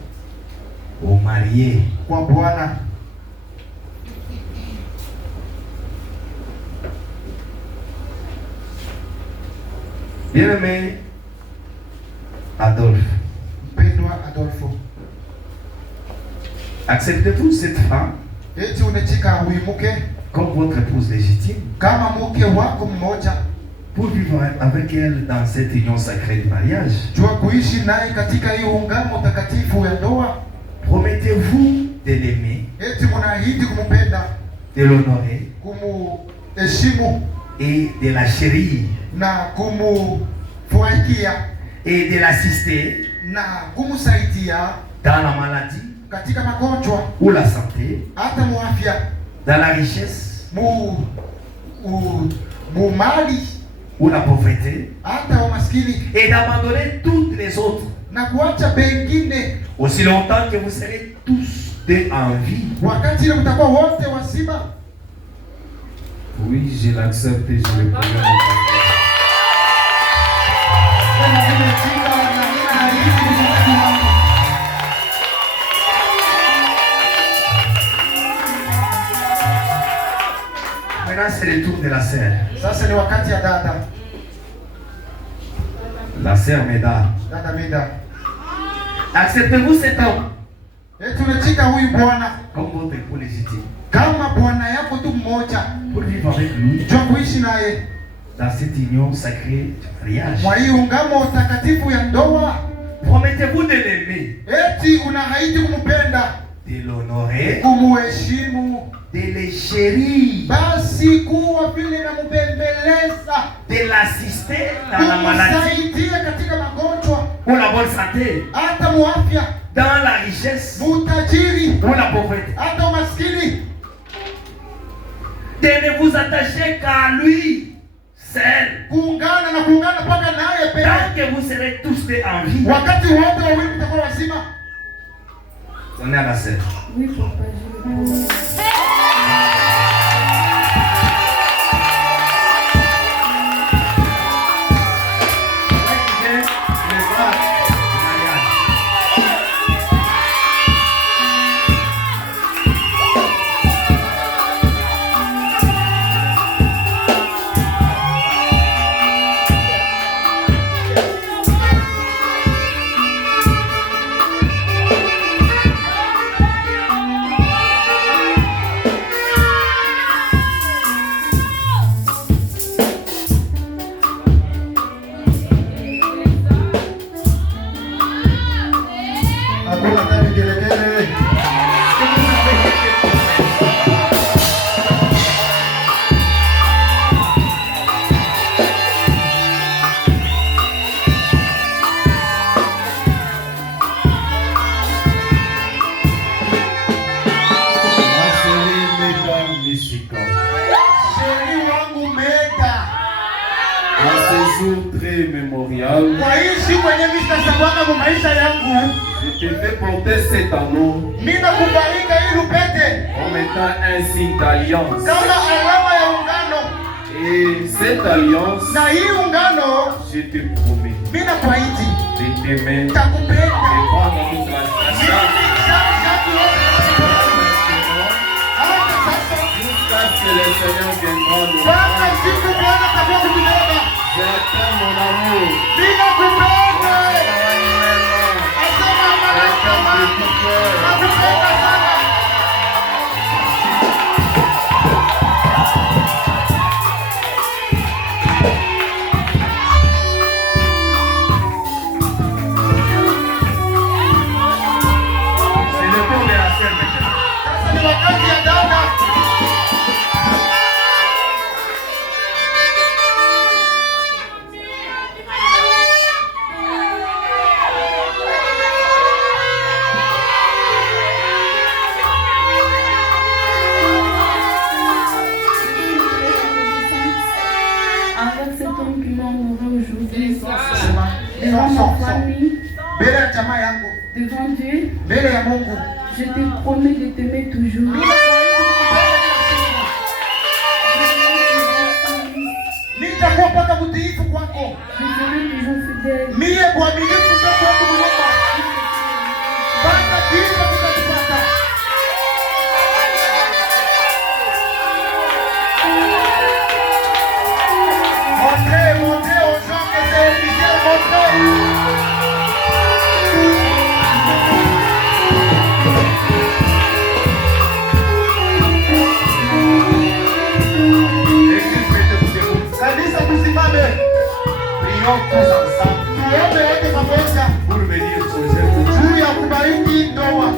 aux mariés. kwa Bwana. Bien-aimé Adolphe, Mpendwa Adolfo, acceptez-vous cette femme eti unachika huyu mke comme votre épouse légitime kama mke wako mmoja, pour vivre avec elle dans cette union sacrée du mariage? jua kuishi naye katika hiyo ungamo takatifu ya ndoa. Promettez-vous de l'aimer, Eti munaahidi kumpenda, de l'honorer kumuheshimu et de la chérir na kumfurahikia et de l'assister na kumsaidia dans la maladie katika magonjwa, ou la santé, hata muafya, dans la richesse mu mali, ou la pauvreté, hata umaskini, et d'abandonner toutes les autres na kuacha bengine, aussi longtemps que vous serez tous deux en vie. wakati ile mtakuwa wote wazima. Oui, je l'accepte et je le promets. Maintenant, c'est le tour de la sœur. Sasa ni wakati ya dada Sœur Meda. Dada Meda, Acceptez-vous cet homme tunachika huyu bwana comme votre époux légitime kama bwana yako tu mmoja, pour vivre avec lui jua kuishi naye dans cette union sacrée du mariage? mwa hii ungamo takatifu ya ndoa. Promettez-vous de l'aimer, Eti unaahidi kumpenda, de l'honorer, kumuheshimu, de le chérir, basi kuwa vile na mbembeleza, de l'assister dans la maladie kumsaidia katika magonjwa, ou la bonne santé, hata muafya, dans la richesse mutajiri, ou la pauvreté. hata umaskini. De ne vous attacher qu'à lui seul. Kuungana na kuungana mpaka naye pekee. Tant que vous serez tous deux en vie. Wakati wote wawili mtakuwa wazima. On est à la scène. Oui, papa, je le promets. jour très mémorial, Kwa hii siku yenye mimi sitasahau kwa maisha yangu, je te fais porter cet anneau mimi nakubarika hii lupete comme étant un signe d'alliance. kama alama ya ungano. Et cette alliance, Na hii ungano je te promets mimi nakuahidi de t'aimer, de nitakupenda. prendre toute la charge jusqu'à ce que le Seigneur viendra nous Mpaka prendre. siku Bwana atakuwa kutubeba. J'attends mon amour. Mimi nakupenda. Éternellement. Asema malaika J'attends de wangu. tout cœur. Nakupenda sana. C'est le tour de la scène maintenant. Sasa ni wakati ya dada. Avec cet homme qui m'a honoré aujourd'hui, Sema, devant son, ma famille, mbele ya jamaa yangu, devant Dieu, mbele ya Mungu. je te promets de t'aimer toujours. Mimi nakuahidi kukupenda kila siku. Nitakuwa mpaka mtiifu kwako. Je serai toujours fidèle. Mie mwaminifu ndio kwangu Mungu. Mpaka kifo kitatupata. Montrez aux gens que c'est officiel, montrez. L'église, mettez-vous debout. Kanisa tusimame. Prions tous ensemble Tuombe wote pamoja pour bénir ce jeune. juu ya kubariki ndoa.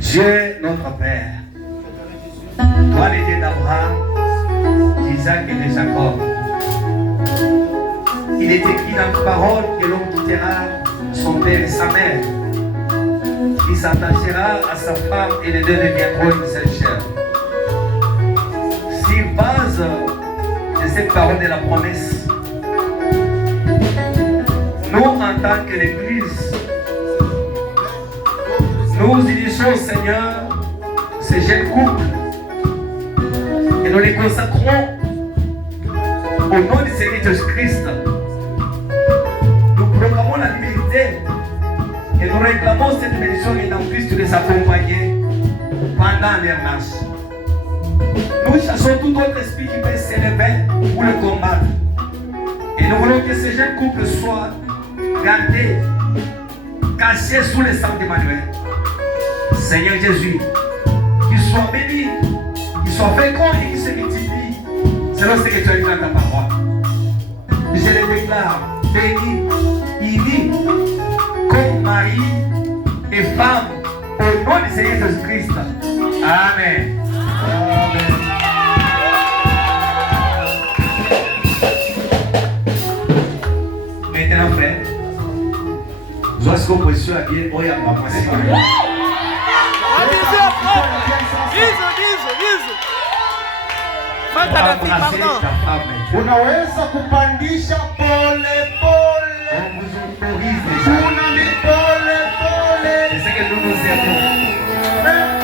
Dieu, notre Père, toi le Dieu d'Abraham, d'Isaac et de Jacob. Il est écrit dans ta parole que l'homme quittera son père et sa mère. Il s'attachera à sa femme et les deux deviendront une seule chair. Sur base de cette parole de la promesse, nous, en tant que l'Église, nous unissons, Seigneur, ces jeunes couples et nous les consacrons au nom du Seigneur Jésus-Christ. Nous proclamons la liberté et nous réclamons cette bénédiction et en Christ de les accompagner pendant leur marche. Nous chassons tout autre esprit qui peut s'élever pour le combattre. Et nous voulons que ces jeunes couples soient gardés, cachés sous le sang d'Emmanuel. Seigneur Jésus, qu'ils soient bénis, qu'ils soient féconds et qu'ils se multiplient, selon ce que tu as dit dans ta parole. Je les déclare bénis, unis, comme mari et femme, au nom du Seigneur Jésus-Christ. Amen. Amen. Maintenant, frère, je vais vous position à bien, oh, il y a ma passion. Unaweza kupandisha pole pole. On vous autorise déjà. Kuna ni pole pole. C'est ce que nous nous aimons.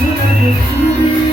Tout a détruit.